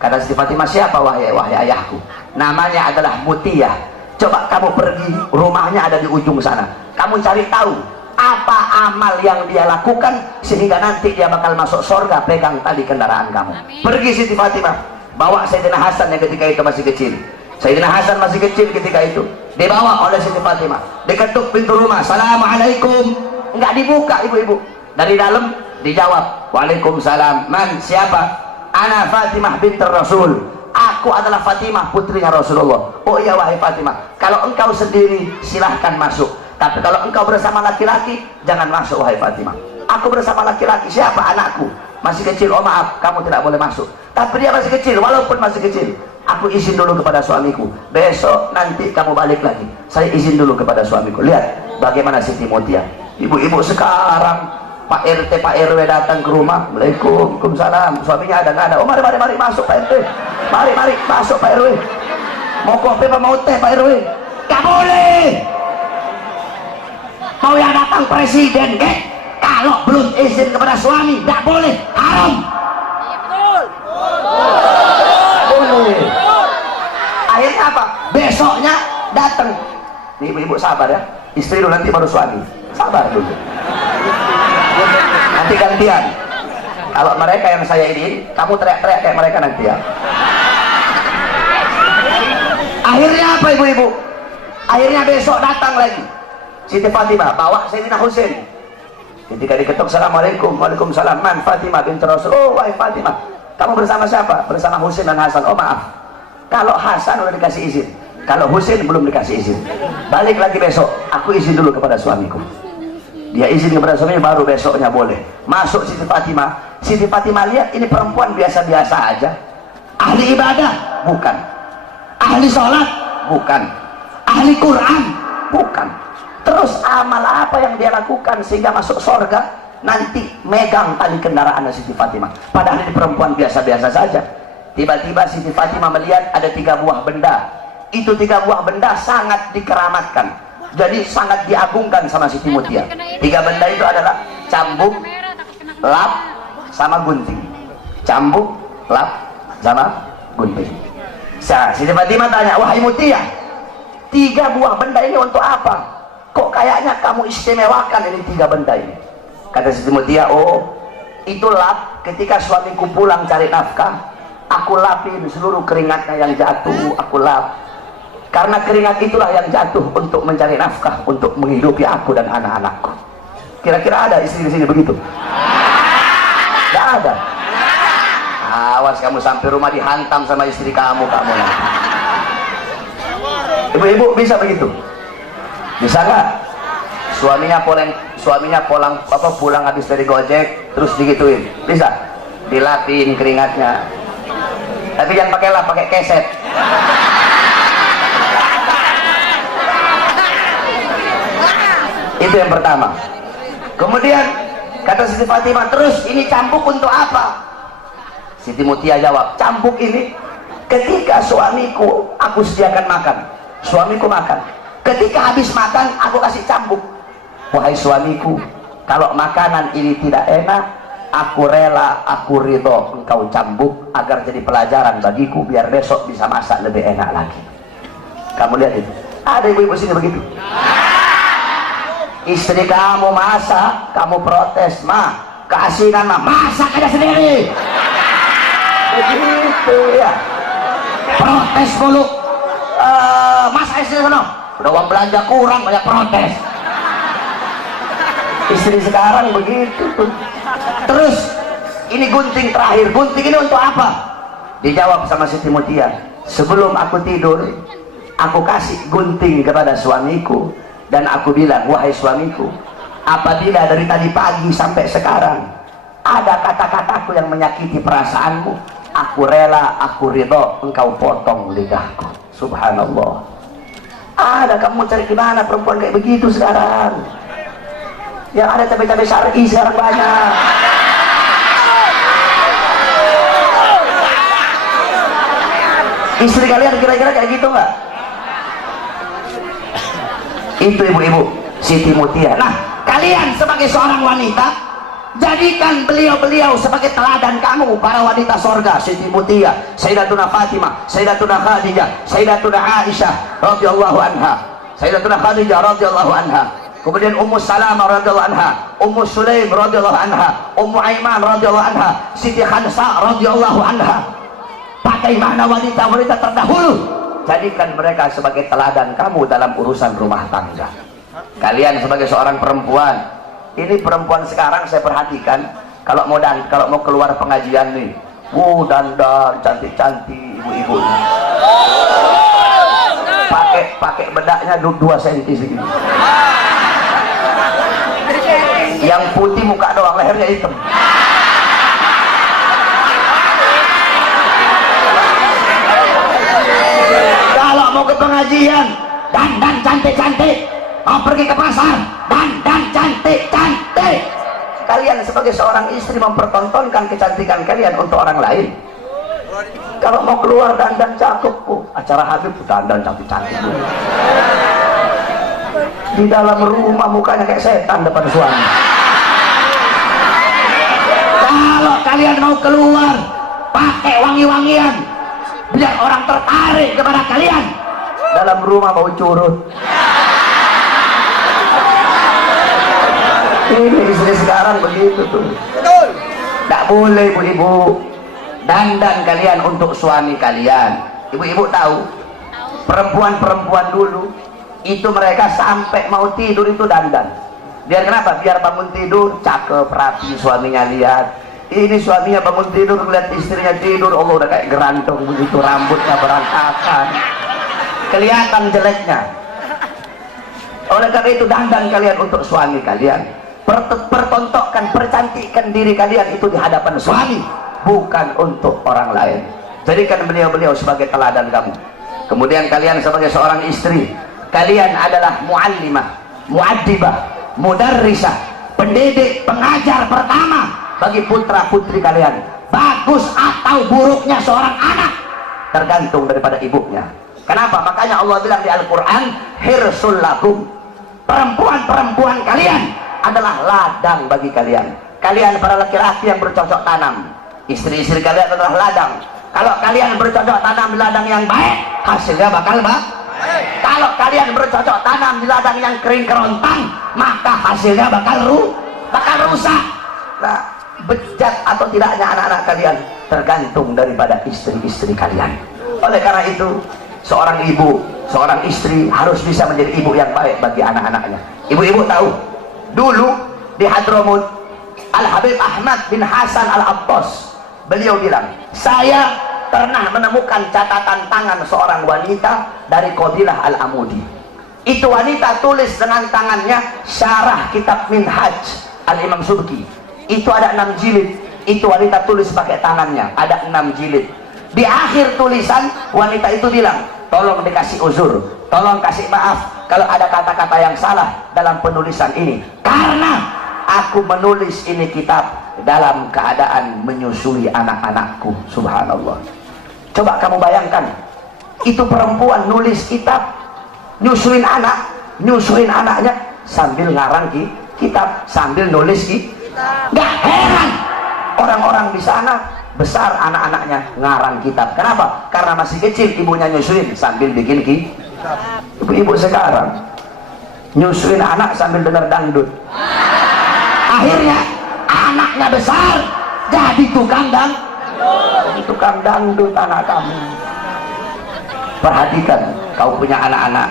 Kata Siti Fatimah, siapa wahai ayahku? Namanya adalah Mutiyah. Coba kamu pergi, rumahnya ada di ujung sana. Kamu cari tahu apa amal yang dia lakukan sehingga nanti dia bakal masuk surga pegang tali kendaraan kamu. Amin. Pergi Siti Fatimah, bawa Sayyidina Hasan yang ketika itu masih kecil. Sayyidina Hasan masih kecil ketika itu, dibawa oleh Siti Fatimah, diketuk pintu rumah, assalamualaikum, nggak dibuka ibu-ibu. Dari dalam dijawab, waalaikumsalam. Man, siapa? Ana Fatimah binti Rasul, aku adalah Fatimah putrinya Rasulullah. Oh iya wahai Fatimah, kalau engkau sendiri silahkan masuk, tapi kalau engkau bersama laki-laki jangan masuk wahai Fatimah. Aku bersama laki-laki. Siapa? Anakku masih kecil. Oh maaf, kamu tidak boleh masuk. Tapi dia masih kecil, walaupun masih kecil, aku izin dulu kepada suamiku, besok nanti kamu balik lagi, saya izin dulu kepada suamiku. Lihat bagaimana Siti Mutia. Ibu-ibu sekarang, Pak RT, Pak RW datang ke rumah, Waalaikumsalam, suaminya ada nggak ada? Oh mari masuk Pak RT, mari masuk Pak RW. Mau kopi apa mau teh Pak RW? Gak boleh. Mau yang datang presiden kalau belum izin kepada suami gak boleh, haram. Boleh. Akhirnya apa? Besoknya datang. Nih ibu-ibu sabar ya, istri dulu nanti baru suami, sabar dulu. Nanti gantian. Kalau mereka yang saya ini, kamu teriak-teriak kayak mereka nanti ya. Akhirnya apa ibu-ibu? Akhirnya besok datang lagi Siti Fatimah bawa Sayyidina Husain. Ketika diketuk, assalamualaikum, waalaikumsalam. Man, Fatimah binti Rasul. Oh wahai Fatimah, kamu bersama siapa? Bersama Husain dan Hasan. Oh maaf, kalau Hasan udah dikasih izin, kalau Husain belum dikasih izin. Balik lagi besok, aku izin dulu kepada suamiku. Dia izin kepada suaminya, baru besoknya boleh masuk Siti Fatimah. Siti Fatimah lihat ini perempuan biasa-biasa aja, ahli ibadah bukan, ahli sholat bukan, ahli Quran bukan. Terus amal apa yang dia lakukan sehingga masuk surga? Nanti megang tali kendaraan Siti Fatimah. Padahal ini perempuan biasa-biasa saja. Tiba-tiba Siti Fatimah melihat ada 3 buah benda. Itu 3 buah benda sangat dikeramatkan, jadi sangat diagungkan sama Siti Mutia. 3 benda itu adalah cambuk, lap, sama gunting. Cambuk, lap, sama gunting. Siti Fatimah tanya, wahai Mutia, 3 buah benda ini untuk apa? Kok kayaknya kamu istimewakan ini 3 benda ini? Kata Siti Mutia, oh itu lap, ketika suamiku pulang cari nafkah, aku lapin seluruh keringatnya yang jatuh, aku lap. Karena keringat itulah yang jatuh untuk mencari nafkah, untuk menghidupi aku dan anak-anakku. Kira-kira ada istri di sini begitu? Tidak ada. Awas kamu sampai rumah dihantam sama istri kamu nanti. Ibu-ibu bisa begitu? Bisa nggak? pulang habis dari gojek terus digituin, bisa dilapin keringatnya, tapi jangan pakai lap, pakai keset. Itu yang pertama. Kemudian kata Siti Fatimah, terus ini cambuk untuk apa? Siti Mutia jawab, cambuk ini ketika suamiku aku sediakan makan, suamiku makan, ketika habis makan aku kasih cambuk. Wahai suamiku, kalau makanan ini tidak enak, aku rela, aku ridho engkau cambuk agar jadi pelajaran bagiku, biar besok bisa masak lebih enak lagi. Kamu lihat itu, ada ibu-ibu sini begitu. Istri kamu masak, kamu protes, mah keasinan mah, masak aja sendiri. Begitu ya, protes mulu. Masak istri sono, udah uang belanja kurang, banyak protes. Istri sekarang begitu tuh. Terus ini gunting terakhir, gunting ini untuk apa? Dijawab sama Siti Mutia, sebelum aku tidur aku kasih gunting kepada suamiku dan aku bilang, wahai suamiku, apabila dari tadi pagi sampai sekarang ada kata-kataku yang menyakiti perasaanmu, aku rela, aku ridho engkau potong lidahku. Subhanallah. Ada, kamu cari gimana perempuan kayak begitu sekarang? Yang ada cabai-cabai syar'i sekarang banyak. Istri kalian kira-kira kayak gitu nggak? Itu ibu-ibu Siti Mutia. Nah, kalian sebagai seorang wanita, jadikan beliau-beliau sebagai teladan kamu, para wanita sorga. Siti Mutia, Sayyidatuna Fatimah, Sayyidatuna Khadijah, Sayyidatuna Aisyah radhiyallahu anha, Sayyidatuna Khadijah radhiyallahu anha, kemudian Ummu Salamah radhiyallahu anha, Ummu Sulaim radhiyallahu anha, Ummu Aiman radhiyallahu anha, Siti Khansa radhiyallahu anha. Bagaimana wanita-wanita terdahulu, jadikan mereka sebagai teladan kamu dalam urusan rumah tangga. Kalian sebagai seorang perempuan, ini perempuan sekarang saya perhatikan, kalau mau keluar pengajian nih, dandan cantik-cantik ibu-ibu, pakai bedaknya 2 cm segini, yang putih muka doang, lehernya hitam. Kalau mau ke pengajian, dandan cantik-cantik. Mau pergi ke pasar, dandan cantik-cantik. Kalian sebagai seorang istri mempertontonkan kecantikan kalian untuk orang lain. Kalau mau keluar dandan cakep, acara Habib dandan cantik-cantik. Di dalam rumah mukanya kayak setan depan suami. Kalau kalian mau keluar, pakai wangi-wangian, biar orang tertarik kepada kalian. Dalam rumah mau curut. Ini istri sekarang begitu tuh. Betul. Tidak boleh ibu-ibu. Dandan kalian untuk suami kalian. Ibu-ibu tahu, perempuan-perempuan dulu itu mereka sampai mau tidur itu dandan. Biar kenapa? Biar bangun tidur cakep, rapi, suaminya lihat. Ini suaminya bangun tidur melihat istrinya tidur, Allah udah kayak gerantong begitu, rambutnya berantakan, kelihatan jeleknya. Oleh karena itu dandan kalian untuk suami kalian. Pertontonkan, percantikkan diri kalian itu di hadapan suami, bukan untuk orang lain. Jadikan beliau-beliau sebagai teladan kamu. Kemudian kalian sebagai seorang istri, kalian adalah muallimah, muaddibah, mudarrisah, pendidik, pengajar pertama bagi putra putri kalian. Bagus atau buruknya seorang anak tergantung daripada ibunya. Kenapa? Makanya Allah bilang di Al-Quran, hirsul lakum, perempuan-perempuan kalian adalah ladang bagi kalian. Kalian para laki-laki yang bercocok tanam, istri-istri kalian adalah ladang. Kalau kalian bercocok tanam di ladang yang baik, hasilnya bakal baik. Kalau kalian bercocok tanam di ladang yang kering kerontang, maka hasilnya bakal rusak. Nah, bejat atau tidaknya anak-anak kalian tergantung daripada istri-istri kalian. Oleh karena itu, seorang ibu, seorang istri harus bisa menjadi ibu yang baik bagi anak-anaknya. Ibu-ibu tahu, dulu di Hadramut, Al-Habib Ahmad bin Hasan Al-Abbas, beliau bilang, saya pernah menemukan catatan tangan seorang wanita dari Qabilah Al-Amudi. Itu wanita tulis dengan tangannya syarah kitab Minhaj Al-Imam Subki. Itu ada 6 jilid. Itu wanita tulis pakai tangannya, ada 6 jilid. Di akhir tulisan wanita itu bilang, tolong dikasih uzur, tolong kasih maaf kalau ada kata-kata yang salah dalam penulisan ini, karena aku menulis ini kitab dalam keadaan menyusui anak-anakku. Subhanallah. Coba kamu bayangkan, itu perempuan nulis kitab, nyusuin anaknya sambil ngarang kitab, sambil nulis kitab. Gak heran orang-orang di sana besar anak-anaknya ngarang kitab. Kenapa? Karena masih kecil ibunya nyusuin sambil bikin kitab. Ibu-ibu sekarang nyusuin anak sambil dengar dangdut. Akhirnya anaknya besar jadi tukang dangdut anak kamu. Perhatikan, kau punya anak-anak,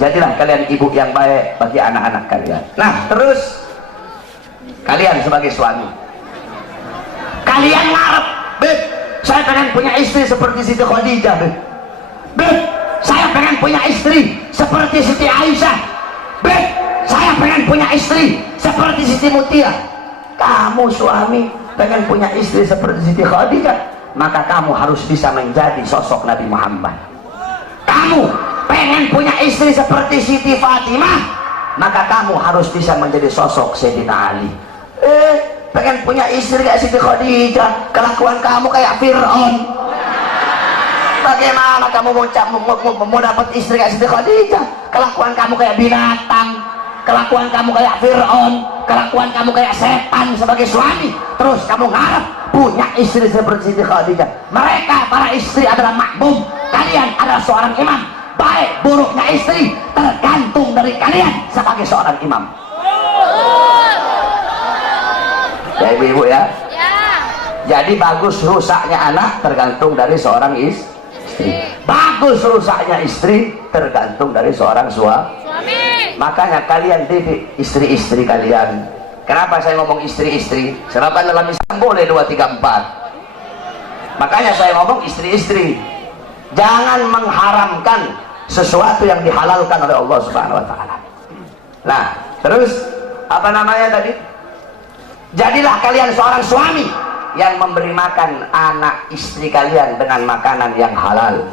jadilah kalian ibu yang baik bagi anak-anak kalian. Nah, terus kalian sebagai suami, kalian ngarep, Beb, saya pengen punya istri seperti Siti Khadijah, Beb, saya pengen punya istri seperti Siti Aisyah, Beb, saya pengen punya istri seperti Siti Mutia. Kamu suami pengen punya istri seperti Siti Khadijah, maka kamu harus bisa menjadi sosok Nabi Muhammad. Kamu pengen punya istri seperti Siti Fatimah, maka kamu harus bisa menjadi sosok Sayyidina Ali. Pengen punya istri kayak Siti Khadijah, kelakuan kamu kayak Fir'aun. Bagaimana kamu mau dapat istri kayak Siti Khadijah? Kelakuan kamu kayak binatang, kelakuan kamu kayak Fir'aun, kelakuan kamu kayak setan sebagai suami. Terus kamu ngarep punya istri seperti Siti Khadijah. Mereka para istri adalah makmum, kalian adalah seorang imam. Baik buruknya istri tergantung dari kalian sebagai seorang imam. Ya ibu-ibu ya. Jadi bagus rusaknya anak tergantung dari seorang istri. Bagus rusaknya istri tergantung dari seorang suami. Makanya kalian didik istri-istri kalian. Kenapa saya ngomong istri-istri? Sebab dalam Islam boleh 2, 3, 4. Makanya saya ngomong istri-istri. Jangan mengharamkan sesuatu yang dihalalkan oleh Allah Subhanahu wa taala. Nah, terus apa namanya tadi? Jadilah kalian seorang suami yang memberi makan anak istri kalian dengan makanan yang halal,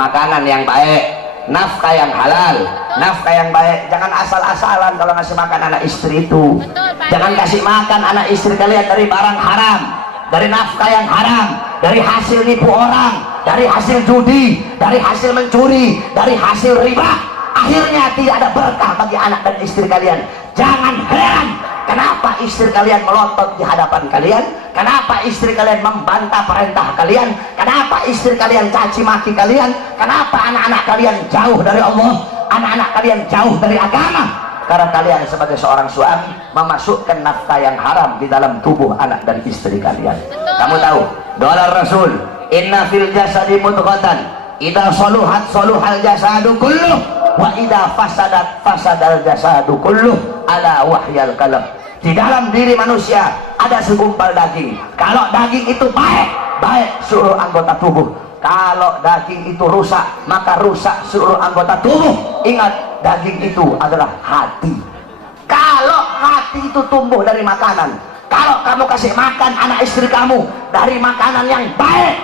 makanan yang baik, nafkah yang halal, nafkah yang baik. Jangan asal-asalan kalau ngasih makan anak istri itu. Jangan kasih makan anak istri kalian dari barang haram, dari nafkah yang haram, dari hasil nipu orang, dari hasil judi, dari hasil mencuri, dari hasil riba. Akhirnya tidak ada berkah bagi anak dan istri kalian. Jangan heran kenapa istri kalian melotot di hadapan kalian, kenapa istri kalian membantah perintah kalian, kenapa istri kalian caci maki kalian, kenapa anak-anak kalian jauh dari Allah, anak-anak kalian jauh dari agama. Karena kalian sebagai seorang suami memasukkan nafkah yang haram di dalam tubuh anak dan istri kalian. Kamu tahu, dolar Rasul, inna fil jasadi mudghatan, idza saluhat saluhal jasadu kulluh, wa idza fasadat fasadal jasadu kulluh, ala wahyal kalam. Di dalam diri manusia ada segumpal daging. Kalau daging itu baik, baik seluruh anggota tubuh. Kalau daging itu rusak, maka rusak seluruh anggota tubuh. Ingat, daging itu adalah hati. Kalau hati itu tumbuh dari makanan, kalau kamu kasih makan anak istri kamu dari makanan yang baik,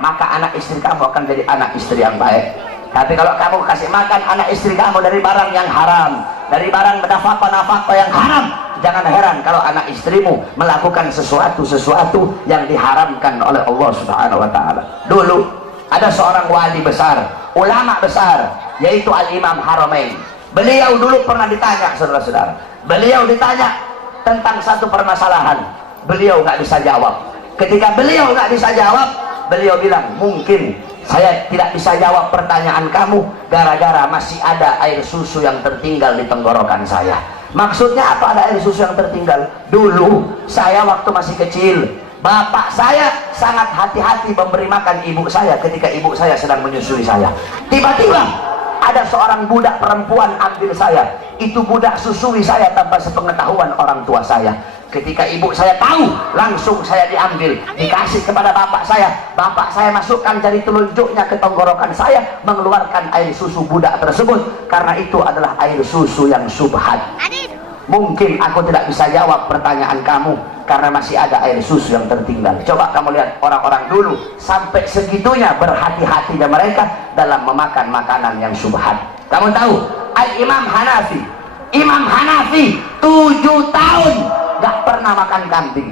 maka anak istri kamu akan jadi anak istri yang baik. Tapi kalau kamu kasih makan anak istri kamu dari barang yang haram, dari barang nafkah yang haram, jangan heran kalau anak istrimu melakukan sesuatu yang diharamkan oleh Allah Subhanahu wa taala. Dulu ada seorang wali besar, ulama besar, yaitu Al-Imam Haramain. Beliau dulu pernah ditanya, saudara-saudara. Beliau ditanya tentang satu permasalahan. Beliau nggak bisa jawab. Ketika beliau nggak bisa jawab, beliau bilang, mungkin saya tidak bisa jawab pertanyaan kamu gara-gara masih ada air susu yang tertinggal di tenggorokan saya. Maksudnya apa ada air susu yang tertinggal? Dulu saya waktu masih kecil, bapak saya sangat hati-hati memberi makan ibu saya ketika ibu saya sedang menyusui saya. Tiba-tiba ada seorang budak perempuan ambil saya. Itu budak susui saya tanpa sepengetahuan orang tua saya. Ketika ibu saya tahu, langsung saya diambil, dikasih kepada bapak saya masukkan jari telunjuknya ke tenggorokan saya, mengeluarkan air susu budak tersebut, karena itu adalah air susu yang subhat. Mungkin aku tidak bisa jawab pertanyaan kamu karena masih ada air susu yang tertinggal. Coba kamu lihat orang-orang dulu sampai segitunya berhati-hatinya mereka dalam memakan makanan yang subhat. Kamu tahu Imam Hanafi 7 tahun gak pernah makan kambing.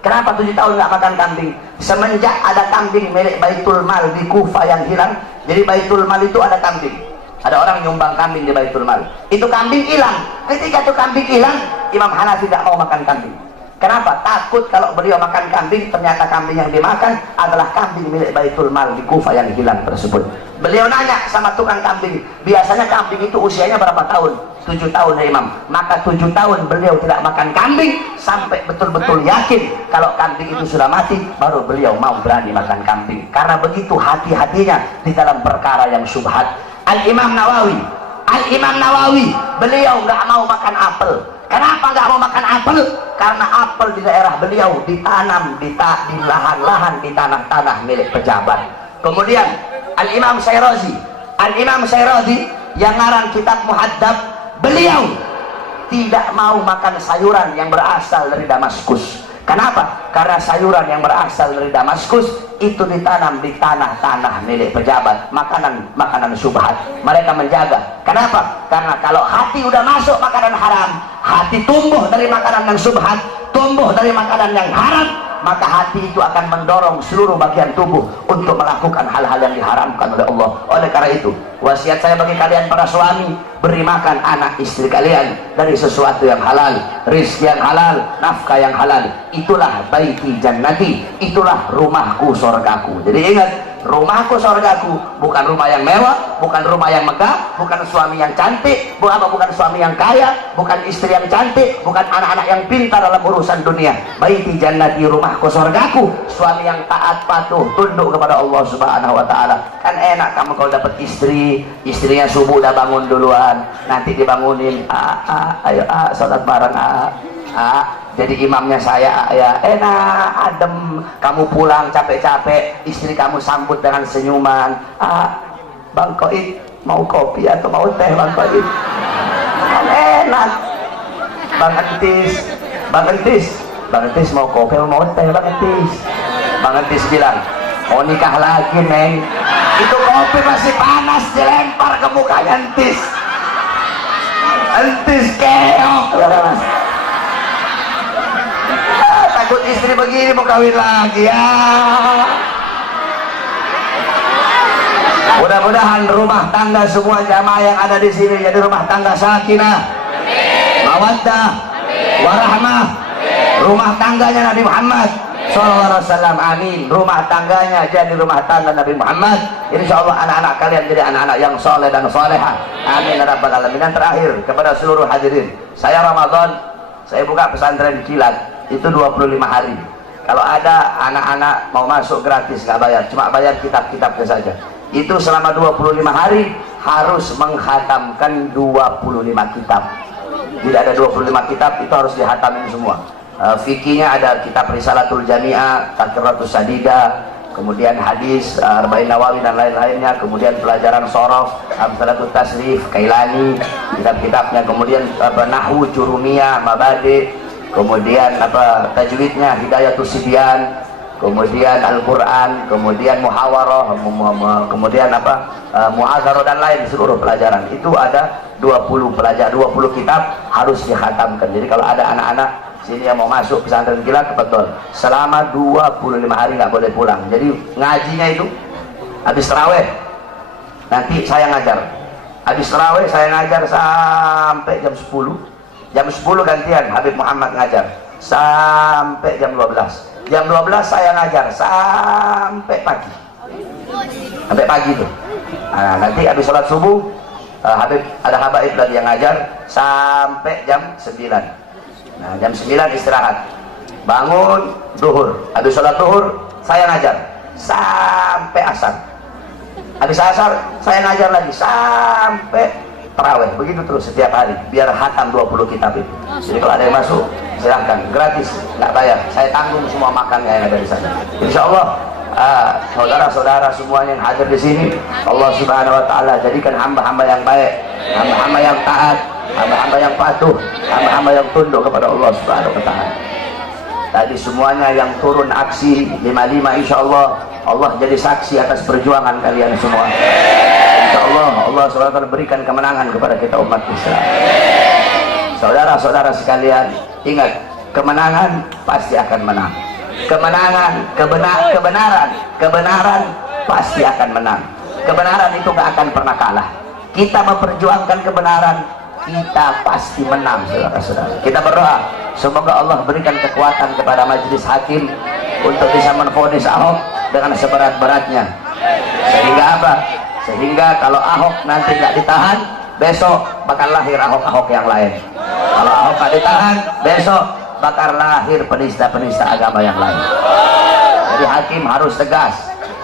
Kenapa 7 tahun gak makan kambing? Semenjak ada kambing milik Baitul Mal di Kufah yang hilang. Jadi Baitul Mal itu ada kambing, ada orang nyumbang kambing di Baitul Mal, itu kambing hilang. Ketika itu kambing hilang, Imam Hanafi gak mau makan kambing. Kenapa? Takut kalau beliau makan kambing, ternyata kambing yang dimakan adalah kambing milik Baitul Mal di Kufah yang hilang tersebut. Beliau nanya sama tukang kambing, biasanya kambing itu usianya berapa tahun? 7 tahun ya Imam. Maka 7 tahun beliau tidak makan kambing sampai betul-betul yakin kalau kambing itu sudah mati, baru beliau mau berani makan kambing. Karena begitu hati-hatinya di dalam perkara yang syubhat. Al-Imam Nawawi beliau nggak mau makan apel. Kenapa nggak mau makan apel? Karena apel di daerah beliau ditanam di lahan-lahan, di tanah-tanah milik pejabat. Kemudian Al-Imam Syairazi yang ngarang kitab Muhaddab, beliau tidak mau makan sayuran yang berasal dari Damaskus. Kenapa? Karena sayuran yang berasal dari Damaskus itu ditanam di tanah-tanah milik pejabat, makanan syubhat. Mereka menjaga. Kenapa? Karena kalau hati udah masuk makanan haram, hati tumbuh dari makanan yang syubhat, tumbuh dari makanan yang haram, maka hati itu akan mendorong seluruh bagian tubuh untuk melakukan hal-hal yang diharamkan oleh Allah. Oleh karena itu, wasiat saya bagi kalian para suami, beri makan anak istri kalian dari sesuatu yang halal, rizki yang halal, nafkah yang halal. Itulah baiti jannati, itulah rumahku sorgaku. Jadi ingat, rumahku sorgaku bukan rumah yang mewah, bukan rumah yang megah, bukan suami yang cantik, bukan suami yang kaya, bukan istri yang cantik, bukan anak-anak yang pintar dalam urusan dunia. Baiti jannati, rumahku sorgaku, suami yang taat patuh tunduk kepada Allah Subhanahu wa taala. Kan enak kamu kalau dapat istrinya subuh udah bangun duluan, nanti dibangunin, ayo salat bareng, jadi imamnya saya, ya enak, adem. Kamu pulang capek-capek, istri kamu sambut dengan senyuman. Bang Koid, mau kopi atau mau teh Bang Koid? Kan enak. Bang Entis mau kopi atau mau teh Bang Entis? Bang Entis bilang, mau nikah lagi Neng. Itu kopi masih panas dilempar ke mukanya Entis. Entis keok. Takut istri begini mau kawin lagi ya. Mudah-mudahan rumah tangga semua jamaah yang ada di sini jadi rumah tangga sakinah, mawaddah, warahmah. Rumah tangganya Nabi Muhammad SAW, amin. Rumah tangganya jadi rumah tangga Nabi Muhammad. Insyaallah anak-anak kalian jadi anak-anak yang soleh dan solehah, amin ya rabbal alamin. Dan terakhir kepada seluruh hadirin, saya Ramadan saya buka pesantren kilat itu 25 hari. Kalau ada anak-anak mau masuk gratis, nggak bayar, cuma bayar kitab-kitabnya saja. Itu selama 25 hari harus menghatamkan 25 kitab. Tidak ada 25 kitab, itu harus dihatamin semua. Fikihnya ada kitab Risalatul Jami'ah, Tadkiratus Sadida, kemudian hadis, Arba'in Nawawi dan lain-lainnya, kemudian pelajaran Shorof, Amthalatul Tasrif, Kailani, kitab-kitabnya, kemudian Nahwu, Jurumiyah, Mabadi, kemudian tajwidnya Hidayatus Sibyan, kemudian Al-Quran, kemudian Muhawarah, kemudian Mu'adzarah dan lain seluruh pelajaran. Itu ada 20 pelajaran, 20 kitab harus dikhatamkan. Jadi kalau ada anak-anak sini yang mau masuk pesantren kilat, betul selama 25 hari nggak boleh pulang. Jadi ngajinya itu habis tarawih nanti saya ngajar, habis tarawih saya ngajar sampai jam 10. Jam 10 gantian Habib Muhammad ngajar sampai jam 12. Jam 12 saya ngajar sampai pagi. Sampai pagi tuh. Nah, nanti habis sholat subuh Habib ada habaib lagi yang ngajar sampai jam 9. Nah, jam 9 istirahat. Bangun duhur. Habis sholat duhur saya ngajar sampai asar. Habis asar saya ngajar lagi sampai terawih, begitu terus setiap hari biar hatam 20 kitab itu. Jadi kalau ada yang masuk silahkan, gratis, nggak bayar, saya tanggung semua makannya yang ada di sana. Insya Allah saudara-saudara semuanya yang hadir di sini, Allah Subhanahu Wa Taala jadikan hamba-hamba yang baik, hamba-hamba yang taat, hamba-hamba yang patuh, hamba-hamba yang tunduk kepada Allah Subhanahu Wa Taala. Tadi semuanya yang turun aksi 55, insya Allah Allah jadi saksi atas perjuangan kalian semua. Insya Allah SWT berikan kemenangan kepada kita umat Islam. Saudara-saudara sekalian, ingat, kemenangan pasti akan menang. Kemenangan, kebenaran pasti akan menang. Kebenaran itu gak akan pernah kalah. Kita memperjuangkan kebenaran, kita pasti menang, saudara-saudara. Kita berdoa, semoga Allah berikan kekuatan kepada majelis hakim untuk bisa menvonis Ahok dengan seberat-beratnya. Sehingga apa? Sehingga kalau Ahok nanti nggak ditahan, besok bakal lahir Ahok-Ahok yang lain. Kalau Ahok nggak ditahan, besok bakal lahir penista-penista agama yang lain. Jadi hakim harus tegas.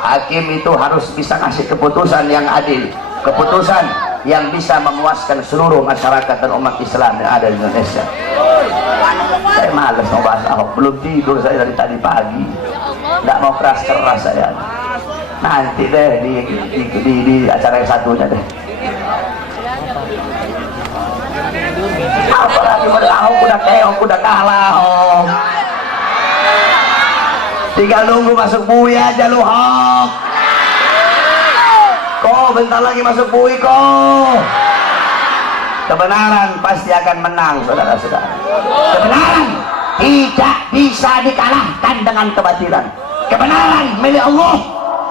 Hakim itu harus bisa ngasih keputusan yang adil, keputusan yang bisa memuaskan seluruh masyarakat dan umat Islam yang ada di Indonesia. Saya malas mau bahas Ahok, belum tidur saya dari tadi pagi, nggak mau keras-keras saya. Nanti deh di acara yang satunya deh. Apalagi Ahok udah keok, udah kalah Ahok. Tinggal nunggu masuk bui aja lu Ahok. Kok bentar lagi masuk bui kok. Kebenaran pasti akan menang, saudara-saudara. Kebenaran tidak bisa dikalahkan dengan kebatilan. Kebenaran milik Allah,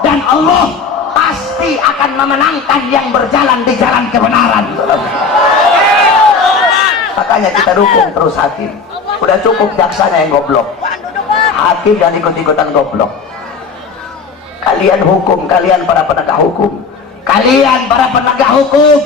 dan Allah pasti akan memenangkan yang berjalan di jalan kebenaran. Makanya kita dukung terus hakim. Udah cukup jaksanya yang goblok, hakim dan ikut-ikutan goblok. Kalian hukum, kalian para penegak hukum, kalian para penegak hukum,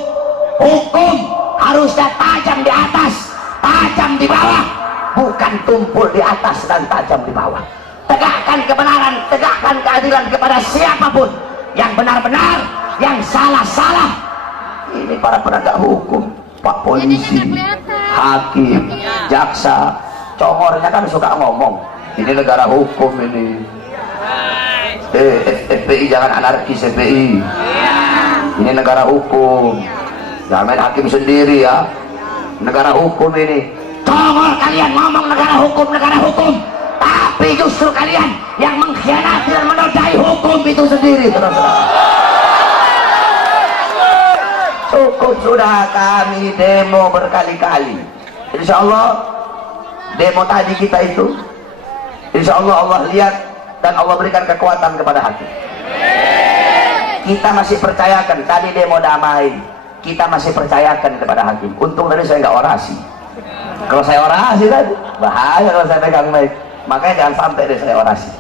hukum harusnya tajam di atas, tajam di bawah, bukan tumpul di atas dan tajam di bawah. Tegakkan kebenaran, tegakkan keadilan kepada siapapun, yang benar-benar, yang salah-salah. Ini para penegak hukum, Pak Polisi, hakim, jaksa, congornya kan suka ngomong, ini negara hukum ini. FPI jangan anarkis, FPI ini negara hukum, jangan main hakim sendiri ya, negara hukum ini. Congor kalian ngomong negara hukum, tapi justru kalian yang mengkhianati dan menodai hukum itu sendiri. Cukup sudah, kami demo berkali-kali. Insya Allah demo tadi kita itu, insya Allah Allah lihat dan Allah berikan kekuatan kepada hakim. Kita masih percayakan, tadi demo damai, kita masih percayakan kepada hakim. Untung tadi saya nggak orasi. Kalau saya orasi tadi bahaya, kalau saya pegang mic. Makanya jangan sampai deh saya orasi.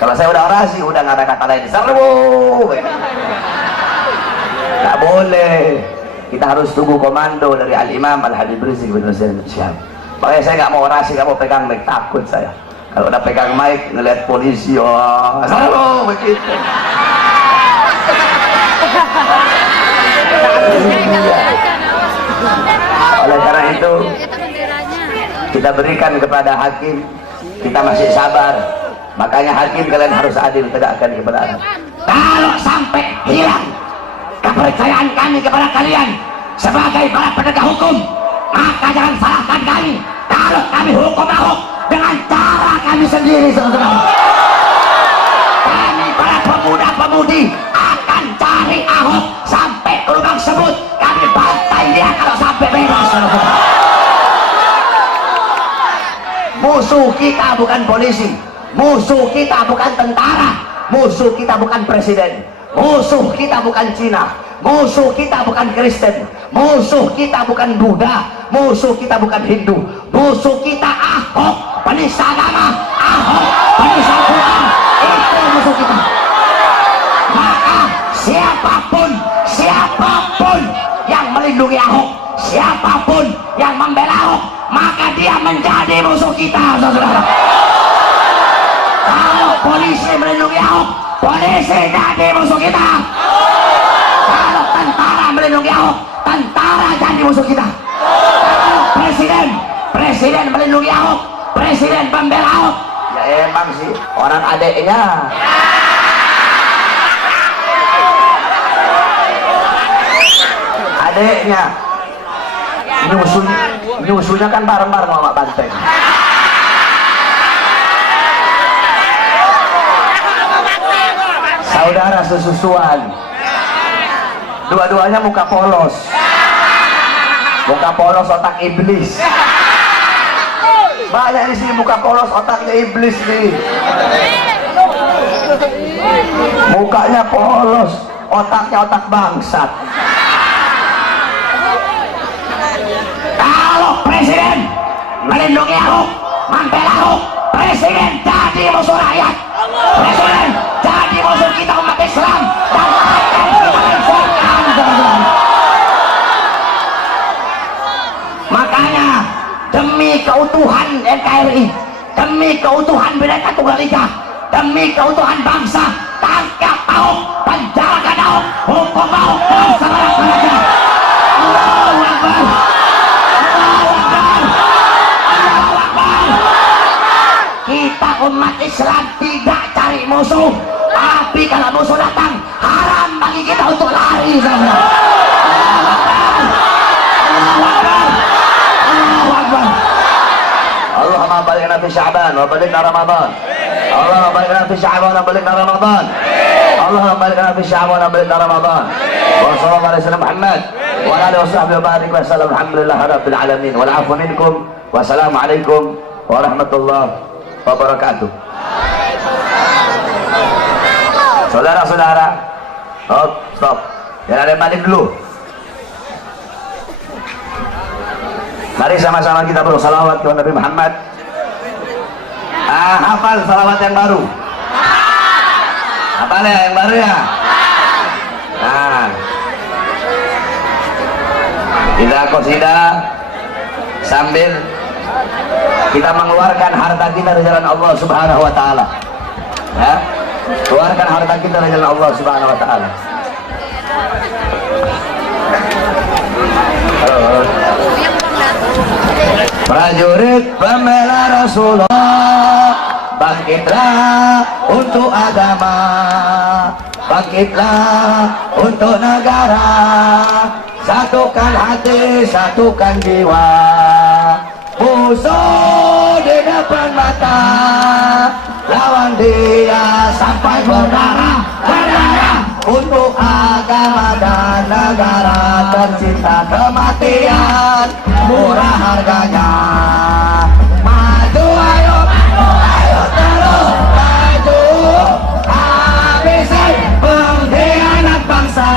Kalau saya udah orasi, udah nggak ada kata lain, serbu, nggak boleh. Kita harus tunggu komando dari Al-Imam Al-Habib Rizik bin Hussein Syam. Makanya saya nggak mau orasi, nggak mau pegang mic, takut saya. Kalau udah pegang mic, ngeliat polisi, oh, serbu, begitu. Oleh karena itu, kita berikan kepada hakim, kita masih sabar. Makanya hakim, kalian harus adil, tegakkan kebenaran. Kalau sampai hilang kepercayaan kami kepada kalian sebagai para penegak hukum, maka jangan salahkan kami kalau kami hukum Ahok dengan cara kami sendiri, saudara. Kami para pemuda-pemudi akan cari Ahok sampai ke lubang sebut, kami bantai dia kalau sampai bebas, saudara. Musuh kita bukan polisi, musuh kita bukan tentara, musuh kita bukan presiden, musuh kita bukan Cina, musuh kita bukan Kristen, musuh kita bukan Buddha, musuh kita bukan Hindu, musuh kita Ahok, penista agama, Ahok, penista Quran, itu musuh kita. Maka siapapun yang melindungi Ahok, siapapun yang membela Ahok, maka dia menjadi musuh kita, saudara. Kalau polisi melindungi Ahok, polisi jadi musuh kita. Kalau tentara melindungi Ahok, tentara jadi musuh kita. Presiden melindungi Ahok, presiden pembela Ahok. Ya emang sih, orang adeknya. Adeknya nyusunya kan bareng-bareng sama Banteng. Saudara sesusuan, dua-duanya muka polos otak iblis. Banyak di sini muka polos otaknya iblis nih. Mukanya polos, otaknya otak bangsat. Kalau presiden melindungi Ahok, membela Ahok, presiden jadi musuh rakyat, presiden jadi musuh kita umat Islam, dan akan kita lengsarkan teman-teman. Makanya demi keutuhan NKRI, demi keutuhan Bhinneka Tunggal Ika, demi keutuhan bangsa, tangkap Ahok, penjarakan Ahok, hukum Ahok dengan seberat-beratnya. Allahu Akbar. Kita umat Islam tidak cari musuh, tapi kalau musuh datang haram bagi kita untuk lari. Allahumma balighna fi Sya'ban wa balighna Ramadan. Allahumma balighna fi Sya'ban wa balighna Ramadan. Allahumma balighna fi Sya'ban wa balighna Ramadan. Wa sallallahu alaihi wasallam Muhammad wa ala alihi washabbihi wa barik wa sallam. Alhamdulillahi rabbil alamin. Wal 'afwu minkum. Wassalamualaikum warahmatullahi wabarakatuh. Saudara-saudara, stop. Jangan ada yang balik dulu. Mari sama-sama kita bersalawat kepada Nabi Muhammad. Hafal salawat yang baru. Hafal ya yang baru ya. Nah, kita qasidah sambil kita mengeluarkan harta kita dari jalan Allah Subhanahu wa taala. Ya. Keluarkan harta kita dari jalan Allah Subhanahu wa taala. Prajurit pembela Rasulullah, bangkitlah untuk agama, bangkitlah untuk negara, satukan hati, satukan jiwa. Musuh di depan mata, lawan dia sampai berdarah untuk agama dan negara. Tercinta kematian murah harganya. Maju ayo terus maju, habisi pengkhianat bangsa.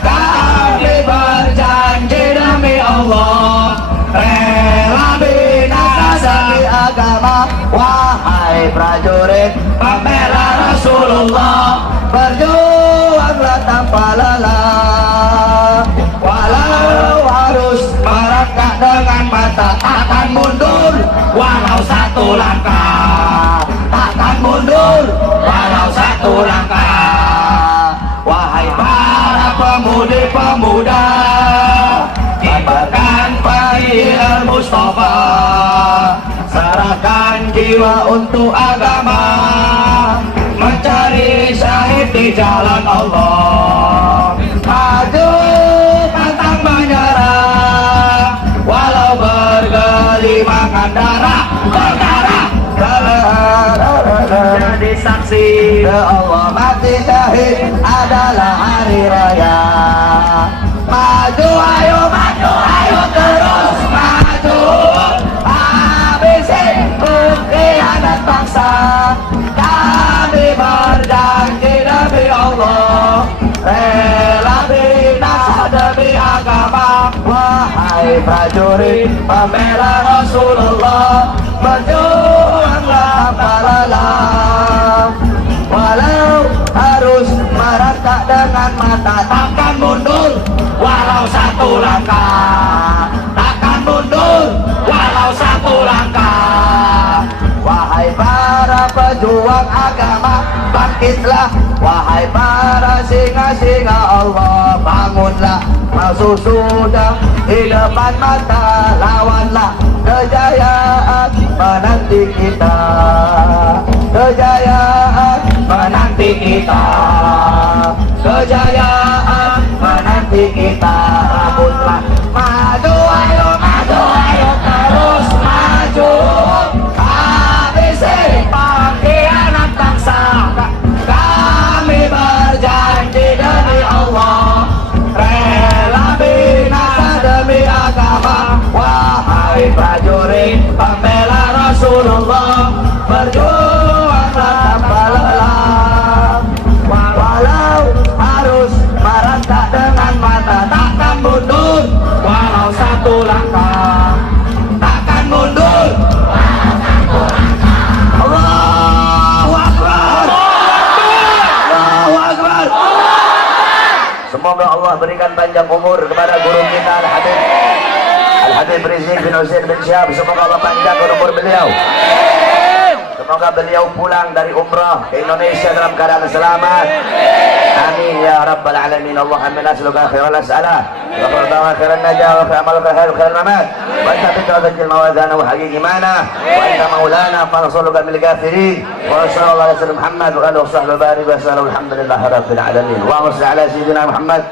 Kami berjanji demi Allah, rela binasa demi agama. Wahai prajurit pembela Rasulullah, berjuanglah tanpa lelah. Walau harus merangkak dengan mata, takkan mundur walau satu langkah. Takkan mundur walau satu langkah. Wahai para pemudi-pemuda, kibarkan panggilan Mustafa, serahkan jiwa untuk agama, mencari syahid di jalan Allah. Maju pantang menyerah, walau bergelimangan darah, berdarah, jadi saksi Allah. Mati syahid adalah hari raya. Maju ayo terus maju, habisi pengkhianat bangsa. Kami berjanji demi Allah, rela binasa demi agama. Wahai prajurit pembela Rasulullah, berjuanglah tanpa lelah. Walau harus merangkak dengan mata, takkan mundur walau satu langkah. Takkan mundur walau satu langkah. Wahai para pejuang agama, bangkitlah. Wahai para singa-singa Allah, bangunlah. Mau sesudah di depan mata, lawanlah kejayaan menanti kita, kejayaan menanti kita, kejayaan menanti kita. Rebutlah maju, ayo maju, ayo terus maju. Habisi pengkhianat bangsa, kami berjanji demi Allah, rela binasa demi agama. Wahai prajurit pembela Rasulullah, berjuanglah tanpa lelah. Walau harus merentak dengan mata, takkan mundur walau satu langkah, takkan mundur. Allahu Akbar, Allahu Akbar. Semoga Allah berikan panjang umur kepada guru kita Al-Habib Rizik bin Husain bin Syihab. Semoga Allah panjangkan umur beliau. Semoga beliau pulang dari umrah ke Indonesia dalam keadaan selamat. Amin ya rabbal alamin. Allahumma nas'aluka khairal as'alah wa khairan najah wa khairal mamat wa anta bitajil mawadana wa haqiqi mana wa anta maulana fanasuluka bil kafirin wa sallallahu alaihi wasallam Muhammad wa alihi wa sahbihi barik wa sallallahu alhamdulillahi rabbil alamin. Wa salli ala sayyidina Muhammad